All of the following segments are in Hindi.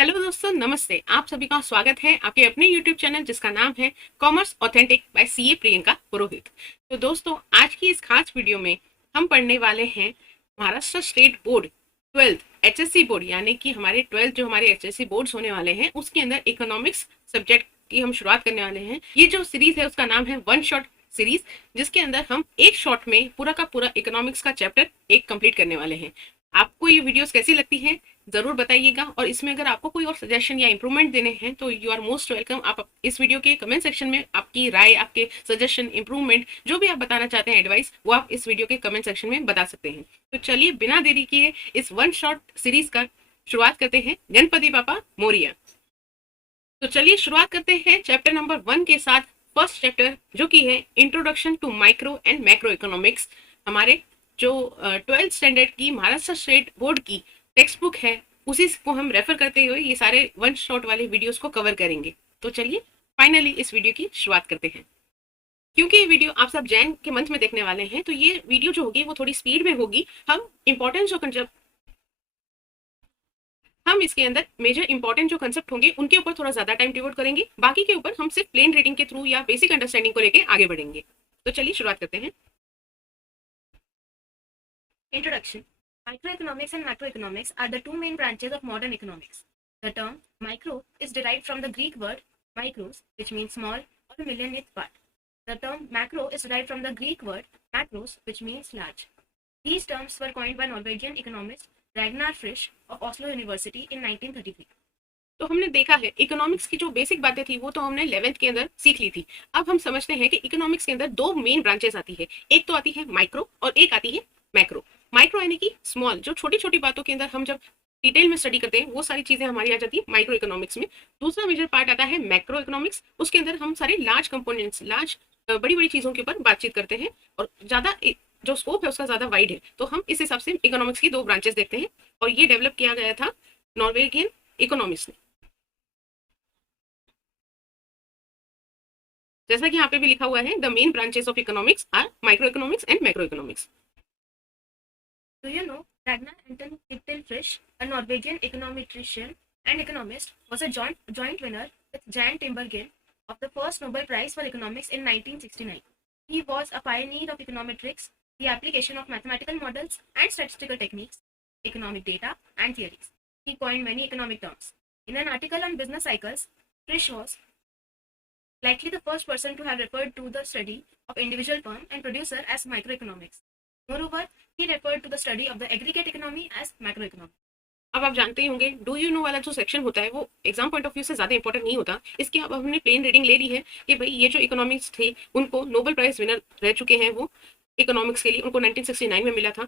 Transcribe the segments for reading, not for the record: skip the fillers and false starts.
हेलो दोस्तों, नमस्ते। आप सभी का स्वागत है आपके अपने यूट्यूब चैनल जिसका नाम है commerce authentic by CA Priyanka Purohit. तो दोस्तों, आज की इस खास वीडियो में हम पढ़ने वाले हैं Maharashtra state board 12th HSC board, यानी कि हमारे 12th जो हमारे एचएससी बोर्ड्स होने वाले हैं उसके अंदर इकोनॉमिक्स सब्जेक्ट की हम शुरुआत करने वाले हैं। ये जो सीरीज है उसका नाम है वन शॉट सीरीज, जिसके अंदर हम एक शॉट में पूरा का पूरा इकोनॉमिक्स का चैप्टर एक कंप्लीट करने वाले हैं। आपको ये वीडियोस कैसी लगती हैं जरूर बताइएगा, और इसमें अगर आपको कोई और सजेशन या इंप्रूवमेंट देने हैं तो यू आर मोस्ट वेलकम। आप इस वीडियो के कमेंट सेक्शन में आपकी राय, आपके सजेशन, इंप्रूवमेंट जो भी आप बताना चाहते हैं, एडवाइस, वो आप इस वीडियो के कमेंट सेक्शन में बता सकते हैं। तो चलिए बिना देरी किए इस वन शॉट सीरीज का शुरुआत करते हैं। गणपति बापा मोरिया। तो चलिए शुरुआत करते हैं चैप्टर नंबर 1 के साथ। फर्स्ट चैप्टर जो कि है introduction to micro and macro economics. हमारे जो 12th स्टैंडर्ड की महाराष्ट्र स्टेट बोर्ड की टेक्स्ट बुक है उसी को हम रेफर करते हुए ये सारे वन शॉट वाले वीडियोस को कवर करेंगे। तो चलिए फाइनली इस वीडियो की शुरुआत करते हैं। क्योंकि ये वीडियो आप सब जैन के मंथ में देखने वाले हैं तो ये वीडियो जो होगी वो थोड़ी स्पीड में होगी। हम इसके अंदर मेजर इंपॉर्टेंट जो कंसेप्ट होंगे उनके ऊपर थोड़ा ज्यादा टाइम डिवोट करेंगे, बाकी के ऊपर हम सिर्फ प्लेन रीडिंग के थ्रू या बेसिक अंडरस्टैंडिंग को लेके आगे बढ़ेंगे। तो चलिए शुरुआत करते हैं। Introduction. Microeconomics and macroeconomics are the two main branches of modern economics. The term micro is derived from the Greek word mikros, which means small or a millionth part. The term macro is derived from the Greek word macros, which means large. These terms were coined by Norwegian economist Ragnar Frisch of Oslo University in 1933. तो हमने देखा है इकोनॉमिक्स की जो बेसिक बातें थी वो तो हमने 11th के अंदर सीख ली थी। अब हम समझते हैं कि इकोनॉमिक्स के अंदर दो मेन ब्रांचेस आती है, एक तो आती है माइक्रो और एक आती है मैक्रो। माइक्रो यानी कि स्मॉल, जो छोटी छोटी बातों के अंदर हम जब डिटेल में स्टडी करते हैं वो सारी चीजें हमारी आ जाती है माइक्रो इकोनॉमिक्स में। दूसरा मेजर पार्ट आता है मैक्रो इकोनॉमिक्स, उसके अंदर हम सारे लार्ज कंपोनेंट्स, लार्ज बड़ी बड़ी चीजों के ऊपर बातचीत करते हैं और ज्यादा जो स्कोप है उसका ज्यादा वाइड है। तो हम इस हिसाब से इकोनॉमिक्स की दो ब्रांचेस देखते हैं और ये डेवलप किया गया था नॉर्वेगियन इकोनॉमिक्स ने। जैसा कि यहाँ पे भी लिखा हुआ है, the main branches of economics are micro economics and macro economics. Do you know Ragnar Anton Kittel Frisch, a Norwegian econometrician and economist, was a joint winner with Jan Timbergen of the first Nobel Prize for Economics in 1969. He was a pioneer of econometrics, the application of mathematical models and statistical techniques, economic data, and theories. He coined many economic terms. In an article on business cycles, Frisch was likely the first person to have referred to the study of individual firm and producer as microeconomics. Moreover, he referred to the study of the aggregate economy as macroeconomics. अब आप जानते ही होंगे डू यू नो वाला जो सेक्शन होता है वो एग्जाम पॉइंट ऑफ व्यू से ज्यादा इंपॉर्टेंट नहीं होता। इसके अब हमने प्लेन रीडिंग ले ली है कि भाई ये जो इकोनॉमिक्स थे उनको नोबेल प्राइज विनर रह चुके हैं वो इकोनॉमिक्स के लिए, उनको 1969 में मिला था।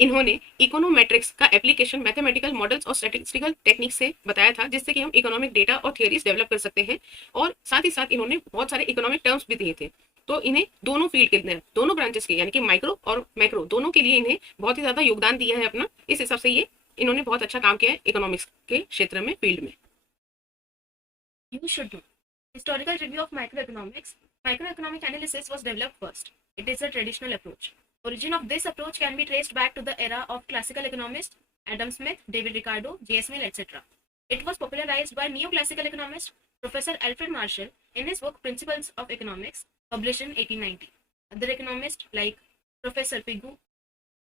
इन्होंने इकोनोमेट्रिक्स का एप्लीकेशन मैथमेटिकल मॉडल्स और स्टैटिस्टिकल टेक्निक से बताया था, जिससे कि हम इकोनॉमिक डेटा और थियरीज डेवलप कर सकते हैं। और साथ ही साथ इन्होंने बहुत सारे इकोनॉमिक टर्म्स भी दिए थे। तो इन्हें दोनों फील्ड के अंदर, दोनों ब्रांचेस के यानी कि माइक्रो और मैक्रो दोनों के लिए इन्हें बहुत ही ज्यादा योगदान दिया है अपना। इस हिसाब से ये इन्होंने बहुत अच्छा काम किया है इकोनॉमिक्स के क्षेत्र में, फील्ड में। You should know. Historical review of microeconomics. Microeconomic analysis was developed first. It is a traditional approach. Origin of this approach can be traced back to the era of classical economists Adam Smith, David Ricardo, J.S. Mill, etc. It was popularized by neoclassical economist Professor Alfred Marshall in his book Principles of Economics, published in 1890. Other economists like Professor Pigou,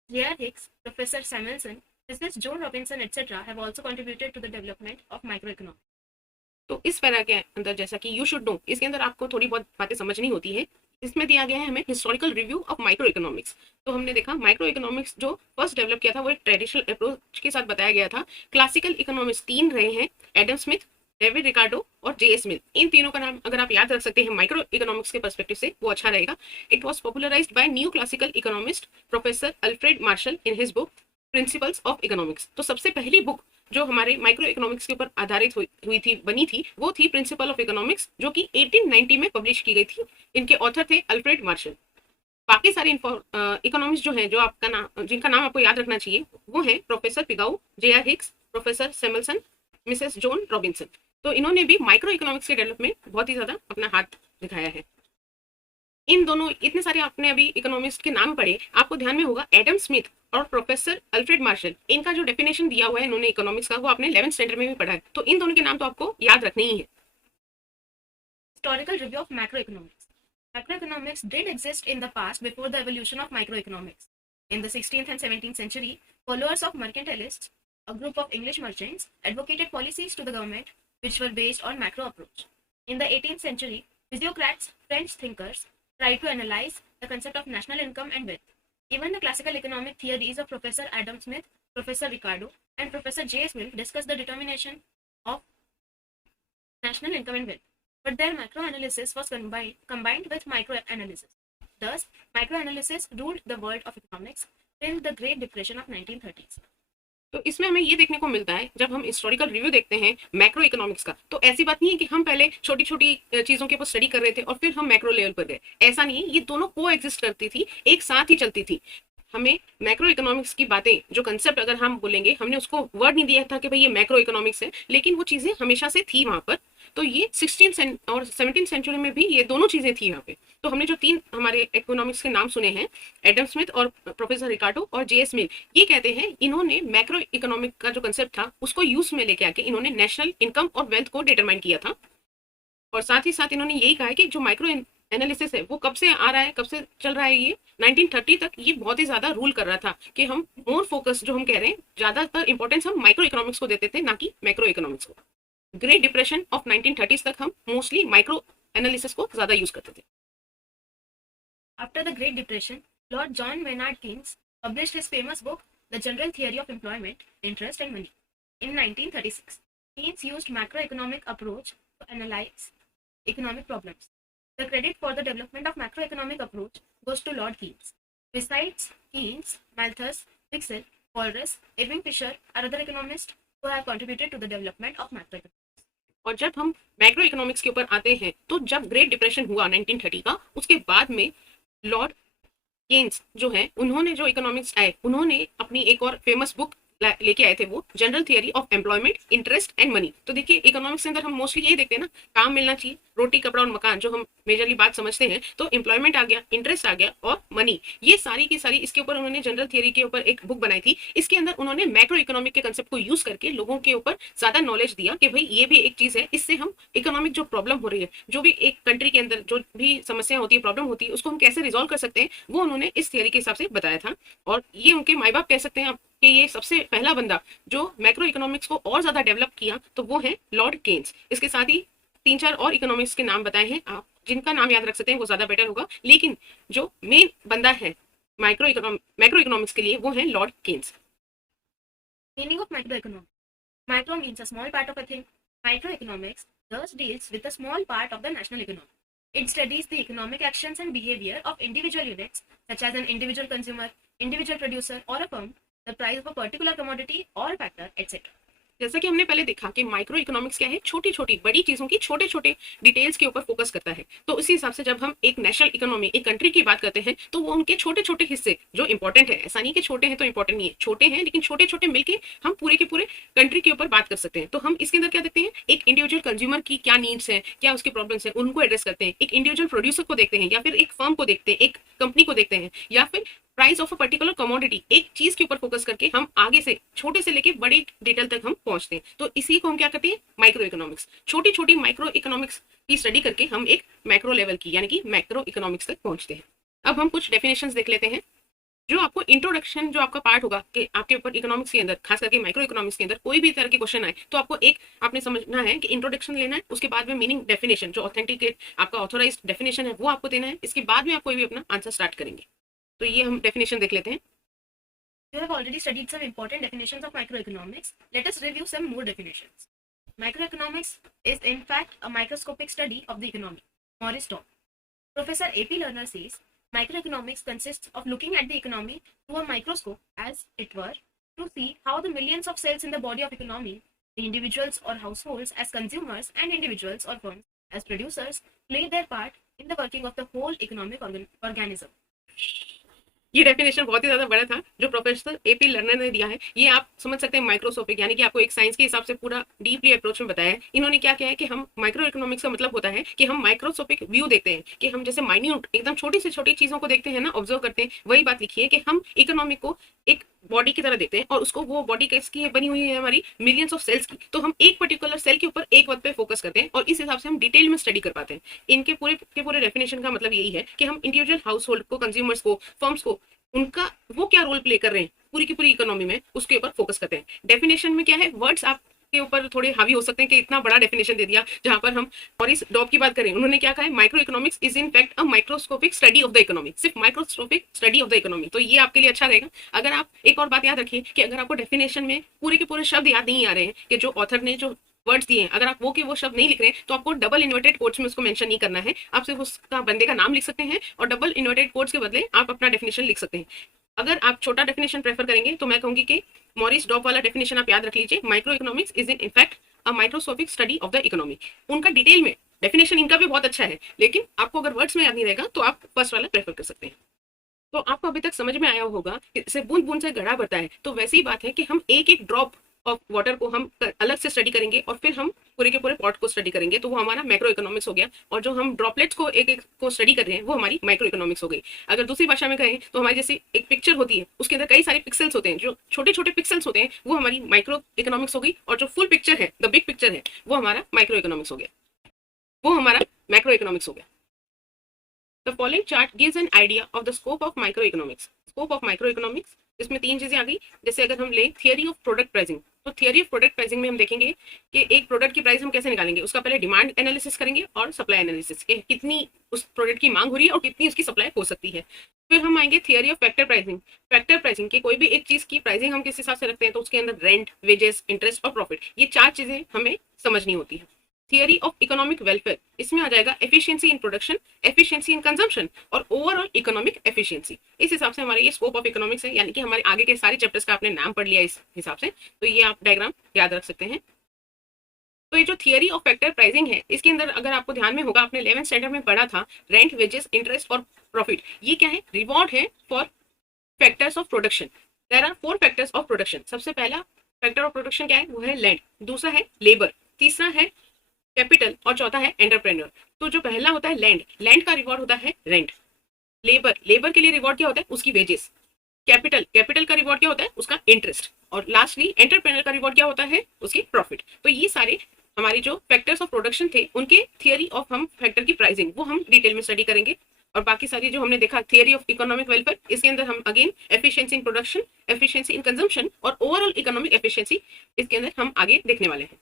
J.R. Hicks, Professor Samuelson, Mrs. Joan Robinson, etc. have also contributed to the development of microeconomics. तो इस पैरा के अंदर जैसा कि यू शुड नो, इसके अंदर आपको थोड़ी बहुत बातें समझनी होती है। इसमें दिया गया है हमें historical review of micro economics. तो हमने देखा माइक्रो इकोनॉमिक्स जो फर्स्ट डेवलप किया था वो एक ट्रेडिशनल अप्रोच के साथ बताया गया था। क्लासिकल इकोनॉमिक्स तीन रहे हैं, एडम स्मिथ, डेविड रिकार्डो और जे.एस. मिल। इन तीनों का नाम अगर आप याद रख सकते हैं माइक्रो इकोनॉमिक्स के पर्सपेक्टिव से वो अच्छा रहेगा। It was popularised by new classical economist professor Alfred Marshall in his book principles of economics. तो सबसे पहली बुक जो हमारे माइक्रो इकोनॉमिक्स के ऊपर आधारित हुई थी, बनी थी, वो थी प्रिंसिपल ऑफ इकोनॉमिक्स, जो कि 1890 में पब्लिश की गई थी। इनके ऑथर थे अल्फ्रेड मार्शल। बाकी सारे इकोनॉमिस्ट जो हैं, जो आपका नाम, जिनका नाम आपको याद रखना चाहिए, वो है professor Pigou, J R. Hicks, professor Samuelson, Mrs Joan Robinson. तो इन्होंने भी माइक्रो इकोनॉमिक्स के डेवलपमेंट बहुत ही ज्यादा अपना हाथ दिखाया है। इन दोनों इतने सारे आपने अभी इकोनॉमिस्ट के नाम पढ़े, आपको ध्यान में होगा एडम स्मिथ और प्रोफेसर अल्फ्रेड मार्शल, इनका जो डेफिनेशन दिया हुआ है इन्होंने इकोनॉमिक्स का, वो आपने 11th स्टैंडर्ड में भी पढ़ा है, तो इन दोनों के नाम तो आपको याद रखने ही है। Historical review of macroeconomics. Macroeconomics did exist in the past before the evolution of microeconomics. In the 16th and 17th century, followers of mercantilists, a group of English merchants, advocated policies to the government which were based on macro approach. In the 18th century, physiocrats, French thinkers, tried to analyze the concept of national income and wealth. Even the classical economic theories of Professor Adam Smith, Professor Ricardo, and Professor J. Smith discussed the determination of national income and wealth, but their macroanalysis was combined with microanalysis. Thus, microanalysis ruled the world of economics till the Great Depression of 1930s. तो इसमें हमें ये देखने को मिलता है, जब हम हिस्टोरिकल रिव्यू देखते हैं मैक्रो इकोनॉमिक्स का, तो ऐसी बात नहीं है कि हम पहले छोटी छोटी चीजों के ऊपर स्टडी कर रहे थे और फिर हम मैक्रो लेवल पर गए। ऐसा नहीं है, ये दोनों को एग्जिस्ट करती थी, एक साथ ही चलती थी। हमें मैक्रो इकोनॉमिक्स की बातें, जो कंसेप्ट अगर हम बोलेंगे, हमने उसको वर्ड नहीं दिया था कि भाई ये मैक्रो इकोनॉमिक्स है, लेकिन वो चीजें हमेशा से थी वहां पर। तो ये 16th और 17th सेंचुरी में भी ये दोनों चीजें थी यहाँ पे। तो हमने जो तीन हमारे इकोनॉमिक्स के नाम सुने हैं, एडम स्मिथ और प्रोफेसर रिकार्डो और जे एस मिल, ये कहते हैं इन्होंने मैक्रो इकोनॉमिक का जो कंसेप्ट था उसको यूज में लेके आके इन्होंने नेशनल इनकम और वेल्थ को डिटरमाइन किया था। और साथ ही साथ इन्होंने यही कहा है कि जो माइक्रो एनालिसिस है वो कब से आ रहा है, कब से चल रहा है, ये 1930 तक ये बहुत ही ज्यादा रूल कर रहा था कि हम मोर फोकस, जो हम कह रहे हैं, ज्यादातर इंपॉर्टेंस हम माइक्रो इकोनॉमिक्स को देते थे, ना कि मैक्रो इकोनॉमिक्स को। ग्रेट डिप्रेशन ऑफ 1930s तक हम मोस्टली माइक्रो एनालिसिस को ज्यादा यूज करते थे। After the Great Depression, Lord John Maynard Keynes published his famous book, The General Theory of Employment, Interest and Money. In 1936, Keynes used macroeconomic approach to analyze economic problems. The credit for the development of macroeconomic approach goes to Lord Keynes. Besides Keynes, Malthus, Wicksell, Walras, Irving Fisher are other economists who have contributed to the development of macroeconomics. और जब हम मैक्रो इकोनॉमिक्स के ऊपर आते हैं, तो जब ग्रेट डिप्रेशन हुआ 1930 का, उसके बाद में लॉर्ड केन्स जो है, उन्होंने जो इकोनॉमिक्स आए, उन्होंने अपनी एक और फेमस बुक लेके आए थे, वो general theory of employment, interest and money. तो देखिए, इकोनॉमिक्स के अंदर हम मोस्टली यही देखते हैं ना, काम मिलना चाहिए, रोटी कपड़ा और मकान, जो हम मेजरली बात समझते हैं। तो एम्प्लॉयमेंट आ गया, इंटरेस्ट आ गया और मनी, ये सारी की सारी इसके ऊपर उन्होंने जनरल थियरी के ऊपर एक बुक बनाई थी। इसके अंदर उन्होंने मैक्रो इकोनॉमिक के कंसेप्ट को यूज करके लोगों के ऊपर ज्यादा नॉलेज दिया कि भाई ये भी एक चीज है, इससे हम इकोनॉमिक जो प्रॉब्लम हो रही है, जो भी एक कंट्री के अंदर जो भी समस्या होती है, प्रॉब्लम होती है, उसको हम कैसे रिजॉल्व कर सकते हैं, वो उन्होंने इस थियरी के हिसाब से बताया था। और ये उनके माई बाप कह सकते हैं आप कि ये सबसे पहला बंदा जो मैक्रो इकोनॉमिक्स को और ज्यादा डेवलप किया, तो वो है लॉर्ड केन्स। इसके साथ ही तीन चार और इकोनॉमिक्स के नाम बताए हैं, आप जिनका नाम याद रख सकते हैं वो ज्यादा बेटर होगा, लेकिन जो मेन बंदा है मैक्रो इकोनॉमिक्स के लिए, वो है lord Keynes. Meaning of macroeconomics. Macro means a small part of a thing. Microeconomics thus deals with a small part of the national economy. It studies the economic actions and behavior of individual units, such as an individual consumer, individual producer, or a firm, the price of a particular commodity or factor, etc. जैसा कि हमने पहले देखा कि माइक्रो इकोनॉमिक्स क्या है, छोटी छोटी बड़ी चीजों की छोटे छोटे डिटेल्स के ऊपर फोकस करता है। तो उसी हिसाब से जब हम एक नेशनल इकोनॉमी, एक कंट्री की बात करते हैं, तो वो उनके छोटे छोटे हिस्से जो इंपॉर्टेंट है, ऐसा नहीं कि छोटे हैं तो इंपॉर्टेंट नहीं है, छोटे हैं लेकिन छोटे छोटे मिलके हम पूरे के पूरे कंट्री के ऊपर बात कर सकते हैं। तो हम इसके अंदर क्या देखते हैं, एक इंडिविजुअल कंज्यूमर की क्या नीड्स है, क्या उसकी प्रॉब्लम्स है, उनको एड्रेस करते हैं। एक इंडिविजुअल प्रोड्यूसर को देखते हैं, या फिर एक फर्म को देखते हैं, एक कंपनी को देखते हैं, या फिर price of a particular commodity, एक चीज के ऊपर फोकस करके हम आगे से छोटे से लेके बड़े डिटेल तक हम पहुंचते हैं। तो इसी को हम क्या करते हैं, माइक्रो इकोनॉमिक्स। छोटी छोटी माइक्रो इकोनॉमिक्स की स्टडी करके हम एक मैक्रो लेवल की, यानी कि मैक्रो इकोनॉमिक्स तक पहुंचते हैं। अब हम कुछ डेफिनेशंस देख लेते हैं। जो आपको इंट्रोडक्शन, जो आपका पार्ट होगा कि आपके ऊपर इकोनॉमिक्स के अंदर, खास करके माइक्रो इकोनॉमिक्स के अंदर कोई भी तरह के क्वेश्चन आए, तो आपको एक आपने समझना है कि इंट्रोडक्शन लेना है, उसके बाद में मीनिंग डेफिनेशन, जो ऑथेंटिकेट आपका ऑथोराइज्ड डेफिनेशन है, वो आपको देना है। इसके बाद में आप कोई भी अपना आंसर स्टार्ट करेंगे। तो ये हम डेफिनेशन देख लेते हैं। You have already studied some important definitions of microeconomics. Let us review some more definitions. Microeconomics is in fact a microscopic study of the economy. Morris Dobb. Professor A.P. Lerner says microeconomics consists of looking at the economy through a microscope, as it were, to see how the millions of cells in the body of economy, the individuals or households as consumers and individuals or firms as producers, play their part in the working of the whole economic organism. ये डेफिनेशन बहुत ही ज्यादा बड़ा था जो प्रोफेसर एपी लर्नर ने दिया है। ये आप समझ सकते हैं माइक्रोस्कोपिक, यानी कि आपको एक साइंस के हिसाब से पूरा डीपली अप्रोच में बताया है। इन्होंने क्या किया है कि हम माइक्रो इकोनॉमिक्स का मतलब होता है कि हम माइक्रोस्कोपिक व्यू देखते हैं, कि हम जैसे माइन्यूट एकदम छोटी से छोटी चीजों को देखते हैं ना, ऑब्जर्व करते हैं। वही बात लिखी है कि हम इकोनॉमिक को एक बॉडी की तरह देखते हैं, और उसको वो बॉडी किसकी है, बनी हुई है हमारी मिलियंस ऑफ सेल्स की। तो हम एक पर्टिकुलर सेल के ऊपर एक बात पे फोकस करते हैं और इस हिसाब से हम डिटेल में स्टडी कर पाते हैं। इनके पूरे के पूरे डेफिनेशन का मतलब यही है कि हम इंडिविजुअल हाउस होल्ड को, कंज्यूमर्स को, फर्म्स को, उनका वो क्या रोल प्ले कर रहे हैं पूरी की पूरी इकोनॉमी में, उसके ऊपर फोकस करते हैं। डेफिनेशन में क्या है, वर्ड्स आप के ऊपर थोड़े हावी हो सकते हैं कि इतना बड़ा डेफिनेशन दे दिया। जहां पर हम और इस डॉब की बात करें, उन्होंने क्या कहा है, micro economics is in fact a microscopic study of the economy, सिर्फ microscopic study of the economy. तो ये आपके लिए अच्छा रहेगा। अगर आप एक और बात याद रखिए कि अगर आपको डेफिनेशन में पूरे के पूरे शब्द याद नहीं आ रहे हैं कि जो ऑथर ने जो वर्ड्स दिए हैं, अगर आप वो शब्द नहीं लिख रहे हैं, तो आपको डबल इन्वर्टेड कोट्स में उसको मेंशन नहीं करना है। आप सिर्फ उसका बंदे का नाम लिख सकते हैं और डबल इन्वर्टेड कोट्स के बदले आप अपना डेफिनेशन लिख सकते हैं। अगर आप छोटा डेफिनेशन प्रेफर करेंगे तो मैं कहूंगी कि मॉरिस डॉप वाला डेफिनेशन आप याद रख लीजिए, micro economics is in in fact a microscopic study of the economy. उनका डिटेल में डेफिनेशन इनका भी बहुत अच्छा है, लेकिन आपको अगर वर्ड्स में याद नहीं रहेगा तो आप फर्स्ट वाला प्रेफर कर सकते हैं। तो आपको अभी तक समझ में आया होगा कि जैसे बूंद बूंद से घड़ा भरता है, तो वैसी ही बात है कि हम एक एक ड्रॉप ऑफ वाटर को हम अलग से स्टडी करेंगे और फिर हम पूरे के पूरे पॉट को स्टडी करेंगे, तो वो हमारा मैक्रो इकोनॉमिक्स हो गया। और जो हम ड्रॉपलेट्स को एक एक को स्टडी कर रहे हैं वो हमारी माइक्रो इकोनॉमिक्स हो गई। अगर दूसरी भाषा में कहें तो हमारी जैसे एक पिक्चर होती है, उसके अंदर कई सारे पिक्सल्स होते हैं, जो छोटे छोटे पिक्सल्स होते हैं, वो हमारी माइक्रो इकोनॉमिक्स हो गई। और जो फुल पिक्चर है, द बिग पिक्चर है, वो हमारा माइक्रो इकोनॉमिक्स हो गया, वो हमारा मैक्रो इकोनॉमिक्स हो गया। The following chart gives an idea of the scope of microeconomics. Scope of microeconomics, इसमें तीन चीजें आ गई। जैसे अगर हम लें थियरी ऑफ प्रोडक्ट प्राइसिंग, तो थियरी ऑफ प्रोडक्ट प्राइसिंग में हम देखेंगे कि एक प्रोडक्ट की प्राइस हम कैसे निकालेंगे। उसका पहले डिमांड एनालिसिस करेंगे और सप्लाई एनालिसिस, के कितनी उस प्रोडक्ट की मांग हो रही है और कितनी उसकी सप्लाई हो सकती है। फिर हम आएंगे theory of factor pricing. Factor pricing की कोई भी एक चीज की प्राइसिंग हम किस हिसाब से रखते हैं, तो उसके अंदर रेंट, वेजेस, इंटरेस्ट और प्रॉफिट, ये चार चीजें हमें समझनी होती है। थियरी ऑफ इकोनॉमिक वेलफेयर, इसमें आ जाएगा efficiency in production, efficiency in consumption और ओवरऑल इकोनॉमिक एफिशिएंसी। इस हिसाब से हमारे ये स्कोप ऑफ इकोनॉमिक्स है, यानी कि हमारे आगे के सारे चैप्टर्स का आपने नाम पढ़ लिया इस हिसाब से, तो ये आप डायग्राम याद रख सकते हैं। तो ये जो थियरी ऑफ फैक्टर प्राइसिंग है, इसके अंदर अगर आपको ध्यान में होगा, आपने 11th स्टैंडर्ड में पढ़ा था, रेंट, वेजेस, इंटरेस्ट और प्रॉफिट, ये क्या है, रिवॉर्ड है for factors of production. There are 4 factors of production. सबसे पहला फैक्टर ऑफ प्रोडक्शन क्या है, वो है लैंड, दूसरा है लेबर, तीसरा है कैपिटल और चौथा है एंटरप्रेन्योर। तो जो पहला होता है लैंड, लैंड का रिवॉर्ड होता है रेंट। लेबर, लेबर के लिए रिवॉर्ड क्या होता है, उसकी वेजेस। कैपिटल, कैपिटल का रिवॉर्ड क्या होता है, उसका इंटरेस्ट। और लास्टली एंटरप्रेन्योर का रिवॉर्ड क्या होता है, उसकी प्रॉफिट। तो ये सारे हमारे जो फैक्टर्स ऑफ प्रोडक्शन थे, उनके थियरी ऑफ हम फैक्टर की प्राइसिंग वो हम डिटेल में स्टडी करेंगे। और बाकी सारी जो हमने देखा थियरी ऑफ इकोनॉमिक वेलफेयर, इसके अंदर हम again efficiency in production, efficiency in consumption और ओवरऑल इकोनॉमिक एफिशिएंसी, इसके अंदर हम आगे देखने वाले हैं।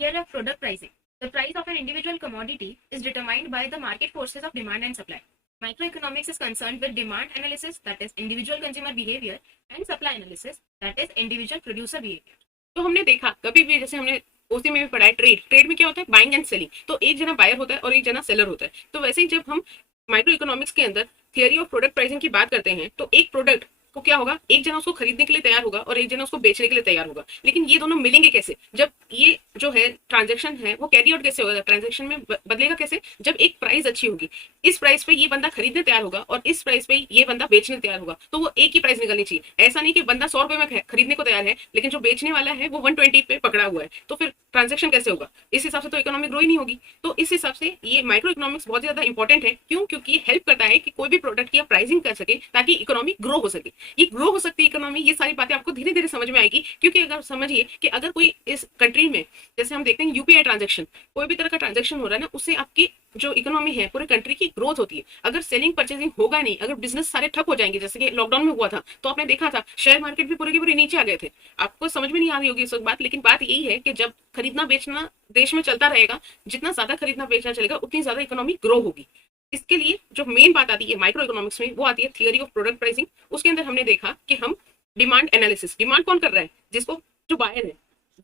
Here of product pricing. The price of an individual commodity is determined by the market forces of demand and supply. Microeconomics is concerned with demand analysis, that is individual consumer behavior, and supply analysis, that is individual producer behavior. तो हमने देखा कभी भी, जैसे हमने उसी में भी पढ़ा है, ट्रेड, ट्रेड में क्या होता है, बाइंग एंड सेलिंग। तो एक जना बायर होता है और एक जना सेलर होता है। तो वैसे ही जब हम माइक्रो इकोनॉमिक्स के अंदर थियरी ऑफ प्रोडक्ट प्राइसिंग की बात करते हैं, तो एक प्रोडक्ट को क्या होगा, एक जना उसको खरीदने के लिए तैयार होगा और एक जना उसको बेचने के लिए तैयार होगा। लेकिन ये दोनों मिलेंगे कैसे, जब ये जो है ट्रांजेक्शन है वो कैरी आउट कैसे होगा, ट्रांजेक्शन में बदलेगा कैसे, जब एक प्राइस अच्छी होगी, इस प्राइस पे ये बंदा खरीदने तैयार होगा और इस प्राइस पे ये बंदा बेचने तैयार होगा, तो वो एक ही प्राइस निकलनी चाहिए। ऐसा नहीं कि बंदा 100 रुपए में खरीदने को तैयार है लेकिन जो बेचने वाला है वो 120 पे पकड़ा हुआ है, तो फिर ट्रांजेक्शन कैसे होगा, इस हिसाब से तो इकोनॉमिक ग्रो ही नहीं होगी। तो इस हिसाब से ये माइक्रो इकोनॉमिक्स बहुत ज्यादा इंपॉर्टेंट है। क्यों, क्योंकि ये हेल्प करता है कि कोई भी प्रोडक्ट की प्राइसिंग कर सके ताकि इकोनॉमी ग्रो हो सके। ये ग्रो हो सकती है इकोनॉमी, ये सारी बातें आपको धीरे धीरे समझ में आएगी। क्योंकि अगर समझिए कि अगर कोई इस कंट्री में, जैसे हम देखते हैं यूपीआई ट्रांजेक्शन, कोई भी तरह का ट्रांजेक्शन हो रहा है ना, उससे आपकी जो इकोनॉमी है पूरे कंट्री की ग्रोथ होती है। अगर सेलिंग परचेसिंग होगा नहीं, अगर बिजनेस सारे ठप हो जाएंगे, जैसे कि लॉकडाउन में हुआ था, तो आपने देखा था शेयर मार्केट भी पूरे के पूरे नीचे आ गए थे। आपको समझ में नहीं आ रही होगी इस वक्त बात, लेकिन बात यही है कि जब खरीदना बेचना देश में चलता रहेगा, जितना ज्यादा खरीदना बेचना चलेगा उतनी ज्यादा इकोनॉमी ग्रो होगी। इसके लिए जो मेन बात आती है माइक्रो इकोनॉमिक्स में, वो आती है थियरी ऑफ प्रोडक्ट प्राइसिंग। उसके अंदर हमने देखा कि हम डिमांड एनालिसिस, डिमांड कौन कर रहा है, जिसको, जो बायर है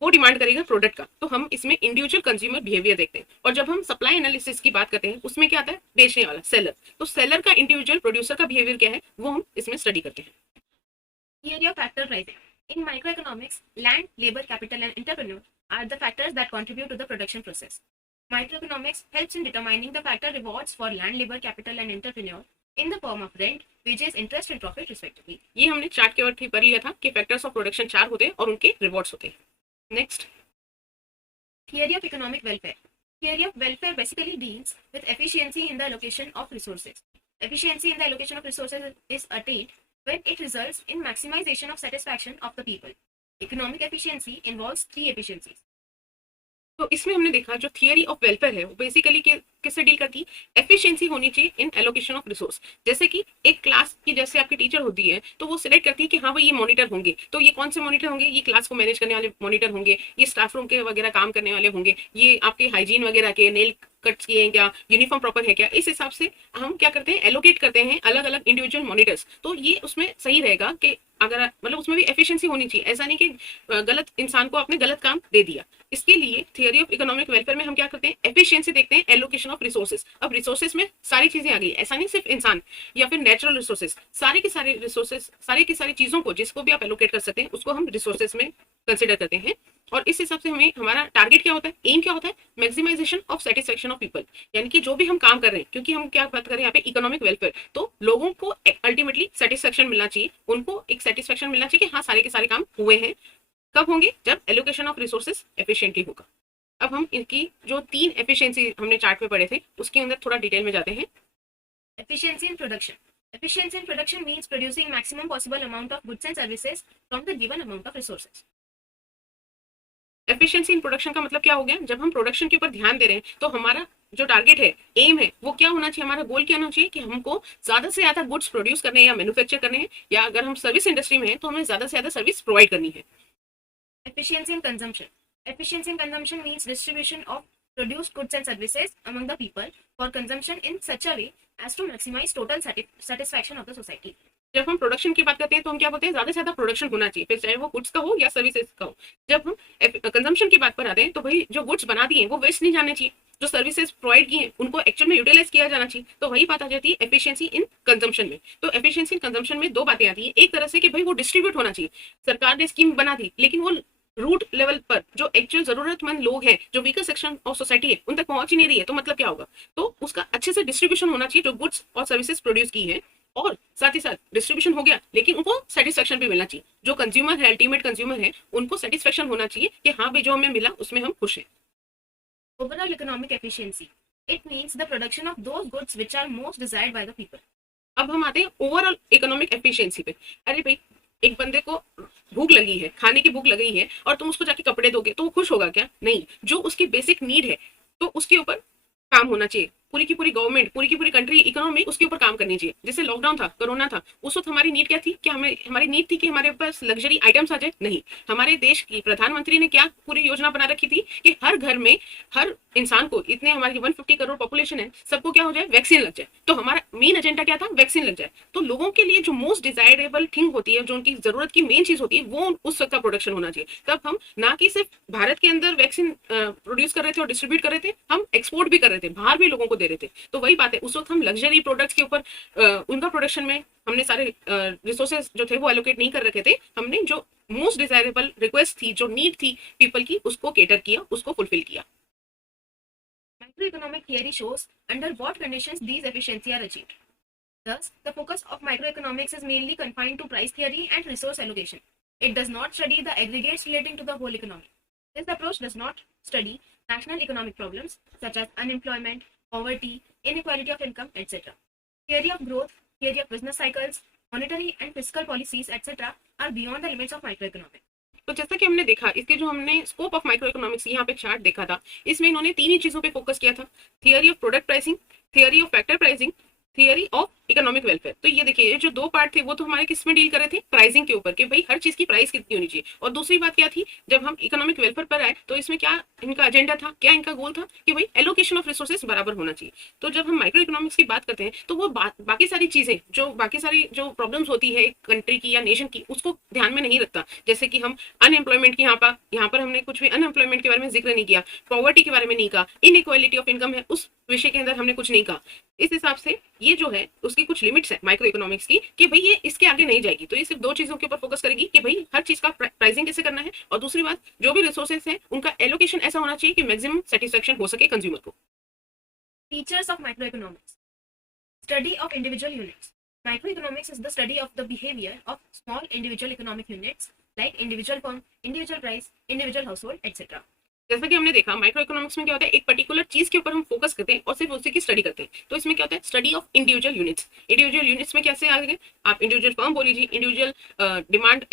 वो डिमांड करेगा प्रोडक्ट का, तो हम इसमें इंडिविजुअल कंज्यूमर बिहेवियर देखते हैं। और जब हम सप्लाई एनालिसिस की बात करते हैं, उसमें क्या आता है, बेचने वाला, सेलर, तो सेलर का इंडिविजुअल प्रोड्यूसर का बिहेवियर क्या है, वो हम इसमें स्टडी करते हैं। Theory of factor pricing. In microeconomics, land, labor, capital, and entrepreneur are the factors that contribute to the production process. Microeconomics helps in determining the factor rewards for land, labor, capital, and entrepreneur in the form of rent, wages, interest and profit respectively. ये हमने चार्ट के वर्ड पर लिया था कि फैक्टर्स ऑफ प्रोडक्शन 4 होते हैं और उनके रिवॉर्ड्स होते हैं। Next, Theory of economic welfare. Theory of welfare basically deals with efficiency in the allocation of resources. Efficiency in the allocation of resources is attained when it results in maximization of satisfaction of the people. Economic efficiency involves three efficiencies. तो इसमें हमने देखा जो थियरी ऑफ वेलफेयर है वो बेसिकली किससे डील करती है, एफिशिएंसी होनी चाहिए इन एलोकेशन ऑफ रिसोर्स। जैसे कि एक क्लास की जैसे आपकी टीचर होती है तो वो सिलेक्ट करती है कि हाँ भाई ये मॉनिटर होंगे, तो ये कौन से मॉनिटर होंगे, ये क्लास को मैनेज करने वाले मॉनिटर होंगे, ये स्टाफ रूम के वगैरह काम करने वाले होंगे, ये आपके हाइजीन वगैरह के, नेल कट्स किए हैं क्या, यूनिफॉर्म प्रॉपर है क्या, इस हिसाब से हम क्या करते हैं, एलोकेट करते हैं अलग अलग इंडिविजुअल मॉनिटर्स। तो ये उसमें सही रहेगा कि अगर मतलब उसमें भी एफिशिएंसी होनी चाहिए, ऐसा नहीं कि गलत इंसान को आपने गलत काम दे दिया। इसके लिए थियरी ऑफ इकोनॉमिक वेलफेयर में हम क्या करते हैं, एफिशिएंसी देखते हैं, एलोकेशन ऑफ रिसोर्सेज। अब रिसोर्सेज में सारी चीजें आ गई, ऐसा नहीं सिर्फ इंसान या फिर नेचुरल रिसोर्सेज, सारे के सारे रिसोर्सेज, सारी की सारी चीजों को जिसको भी आप एलोकेट कर सकते हैं उसको हम रिसोर्सेज में कंसिडर करते हैं। और इस हिसाब से हमें हमारा टारगेट क्या होता है, एम क्या होता है, maximisation of satisfaction of people. यानी कि जो भी हम काम कर रहे हैं, क्योंकि हम क्या बात कर रहे हैं यहाँ पे इकोनॉमिक वेलफेयर, तो लोगों को अल्टीमेटली सेटिस्फेक्शन मिलना चाहिए, उनको एक सेटिस्फेक्शन मिलना चाहिए कि हाँ सारे के सारे काम हुए हैं। कब होंगे, जब एलोकेशन ऑफ रिसोर्सेज एफिशिएंटली होगा। अब हम इनकी जो 3 एफिशिएंसी हमने चार्ट में पढ़े थे उसके अंदर थोड़ा डिटेल में जाते हैं। Efficiency in production. Efficiency in production means producing maximum possible amount of goods and services from the given amount of resources. Efficiency in production का मतलब क्या हो गया, जब हम प्रोडक्शन के ऊपर ध्यान दे रहे हैं तो हमारा जो टारगेट है, एम है, वो क्या होना चाहिए, हमारा गोल क्या होना चाहिए कि हमको ज्यादा से ज्यादा गुड्स प्रोड्यूस करने हैं या मैन्युफैक्चर करने हैं, या अगर हम सर्विस इंडस्ट्री में हैं तो हमें ज्यादा से ज्यादा सर्विस प्रोवाइड करनी है। Efficiency in consumption. Efficiency in consumption means distribution of produced goods and services among the people for consumption in such a way as to maximize total satisfaction of the society. जब हम प्रोडक्शन की बात करते हैं तो हम क्या बोलते हैं, ज्यादा से ज्यादा प्रोडक्शन होना चाहिए, फिर चाहे वो गुड्स का हो या सर्विसेज का हो। जब हम कंजम्पशन की बात पर आते हैं तो भाई जो गुड्स बना दिए वो वेस्ट नहीं जाने चाहिए, जो सर्विसेज प्रोवाइड की हैं उनको एक्चुअल में यूटिलाइज किया जाना चाहिए। तो वही बात आ जाती है एफिशिएंसी इन कंजम्पशन में। तो एफिशिएंसी इन कंजम्पशन में 2 बातें आती है, एक तरह से कि भाई वो डिस्ट्रीब्यूट होना चाहिए, सरकार ने स्कीम बना दी लेकिन वो रूट लेवल पर जो एक्चुअल जरूरतमंद लोग हैं, जो वीकर सेक्शन ऑफ सोसाइटी है, उन तक पहुंच ही नहीं रही है, तो मतलब क्या होगा, तो उसका अच्छे से डिस्ट्रीब्यूशन होना चाहिए जो गुड्स और सर्विसेज प्रोड्यूस की है, और साथ ही साथ डिस्ट्रीब्यूशन हो गया लेकिन उनको सेटिस्फेक्शन भी मिलना चाहिए। जो कंज्यूमर है, अल्टीमेट कंज्यूमर है, उनको सेटिस्फेक्शन होना चाहिए कि हाँ भाई जो हमें मिला उसमें हम खुश हैं। Overall economic efficiency. It means the production of those goods which are most desired by the people. अब हम आते हैं ओवरऑल इकोनॉमिक एफिशिएंसी पे। अरे भाई एक बंदे को भूख लगी है, खाने की भूख लगी है, और तुम उसको जाके कपड़े दोगे तो वो खुश होगा क्या, नहीं। जो उसकी बेसिक नीड है तो उसके ऊपर काम होना चाहिए, पूरी की पूरी गवर्नमेंट, पूरी की पूरी कंट्री इकोनॉमी उसके ऊपर काम करनी चाहिए। जैसे लॉकडाउन था, कोरोना था, उस वक्त हमारी नीड क्या थी, कि हमारी नीड थी कि हमारे पास लग्जरी आइटम्स आ जाए, नहीं। हमारे देश की प्रधानमंत्री ने क्या पूरी योजना बना रखी थी कि हर घर में हर इंसान को, इतने हमारी 150 करोड़ पॉपुलेशन है, सबको क्या हो जाए, वैक्सीन लग जाए। तो हमारा मेन एजेंडा क्या था, वैक्सीन लग जाए। तो लोगों के लिए जो मोस्ट डिजायरेबल थिंग होती है, जो उनकी जरूरत की मेन चीज होती है, वो उस वक्त का प्रोडक्शन होना चाहिए। तब हम ना कि सिर्फ भारत के अंदर वैक्सीन प्रोड्यूस कर रहे थे और डिस्ट्रीब्यूट कर रहे थे, हम एक्सपोर्ट भी कर रहे थे, बाहर भी लोगों को दे रहे थे। तो वही बात है, उस वक्त हम लग्जरी प्रोडक्ट्स के ऊपर उनका प्रोडक्शन में हमने सारे रिसोर्सेज जो थे वो एलोकेट नहीं कर रखे थे। हमने जो मोस्ट डिजायरेबल रिक्वेस्ट थी, जो नीड थी पीपल की, उसको केटर किया, उसको फुलफिल किया। Microeconomic theory shows under what conditions these efficiency are achieved. Thus, the focus of microeconomics is mainly confined to price theory and resource allocation. It does not study the aggregates relating to the whole economy. This approach does not study national economic problems such as unemployment, poverty, inequality of income, etc. Theory of growth, theory of business cycles, monetary and fiscal policies, etc. are beyond the limits of microeconomics. तो जैसा कि हमने देखा, इसके जो हमने स्कोप ऑफ माइक्रो इकोनॉमिक्स यहाँ पे चार्ट देखा था, इसमें इन्होंने 3 ही चीजों पे फोकस किया था, theory of product pricing, theory of factor pricing, theory of economic welfare. तो ये देखिए, ये जो 2 पार्ट थे वो तो हमारे किस में डील कर रहे थे, प्राइसिंग के ऊपर, कि भाई हर चीज की प्राइस कितनी होनी चाहिए। और दूसरी बात क्या थी, जब हम इकोनॉमिक वेलफेयर पर आए तो इसमें क्या इनका एजेंडा था, क्या इनका गोल था, कि भाई एलोकेशन ऑफ रिसोर्सेज बराबर होना चाहिए। तो जब हम माइक्रो इकोनॉमिक्स की बात करते हैं तो वो बाकी सारी चीजें, जो बाकी सारी जो प्रॉब्लम्स होती है कंट्री की या नेशन की, उसको ध्यान में नहीं रखता। जैसे कि हम अनएम्प्लॉयमेंट की यहाँ पर हमने कुछ भी अनएम्प्लॉयमेंट के बारे में जिक्र नहीं किया, पॉवर्टी के बारे में नहीं कहा, इनइक्वालिटी ऑफ इनकम है उस विषय के अंदर हमने कुछ नहीं कहा। इस हिसाब से ये जो है उसकी कुछ लिमिट्स है माइक्रो इकोनॉमिक्स की, कि भाई ये इसके आगे नहीं जाएगी। तो ये सिर्फ 2 चीजों के ऊपर फोकस करेगी कि भाई हर चीज का प्राइसिंग कैसे करना है, और दूसरी बात जो भी रिसोर्सेज है उनका एलोकेशन ऐसा होना चाहिए कि मैक्सिमम सेटिस्फेक्शन हो सके कंज्यूमर को। Features of microeconomics. Study of individual units. Microeconomics is the study of the behavior of small individual economic units like individual firm, individual price, individual household, etc. जैसा कि हमने देखा माइक्रो इकोनॉमिक्स में क्या होता है, एक पर्टिकुलर चीज के ऊपर हम फोकस करते हैं और सिर्फ उसी की स्टडी करते हैं। तो इसमें क्या होता है, study of individual units. Individual units में कैसे आगे आप इंडिविजुअल फर्म बोल लीजिए, इंडिविजुअल डिमांड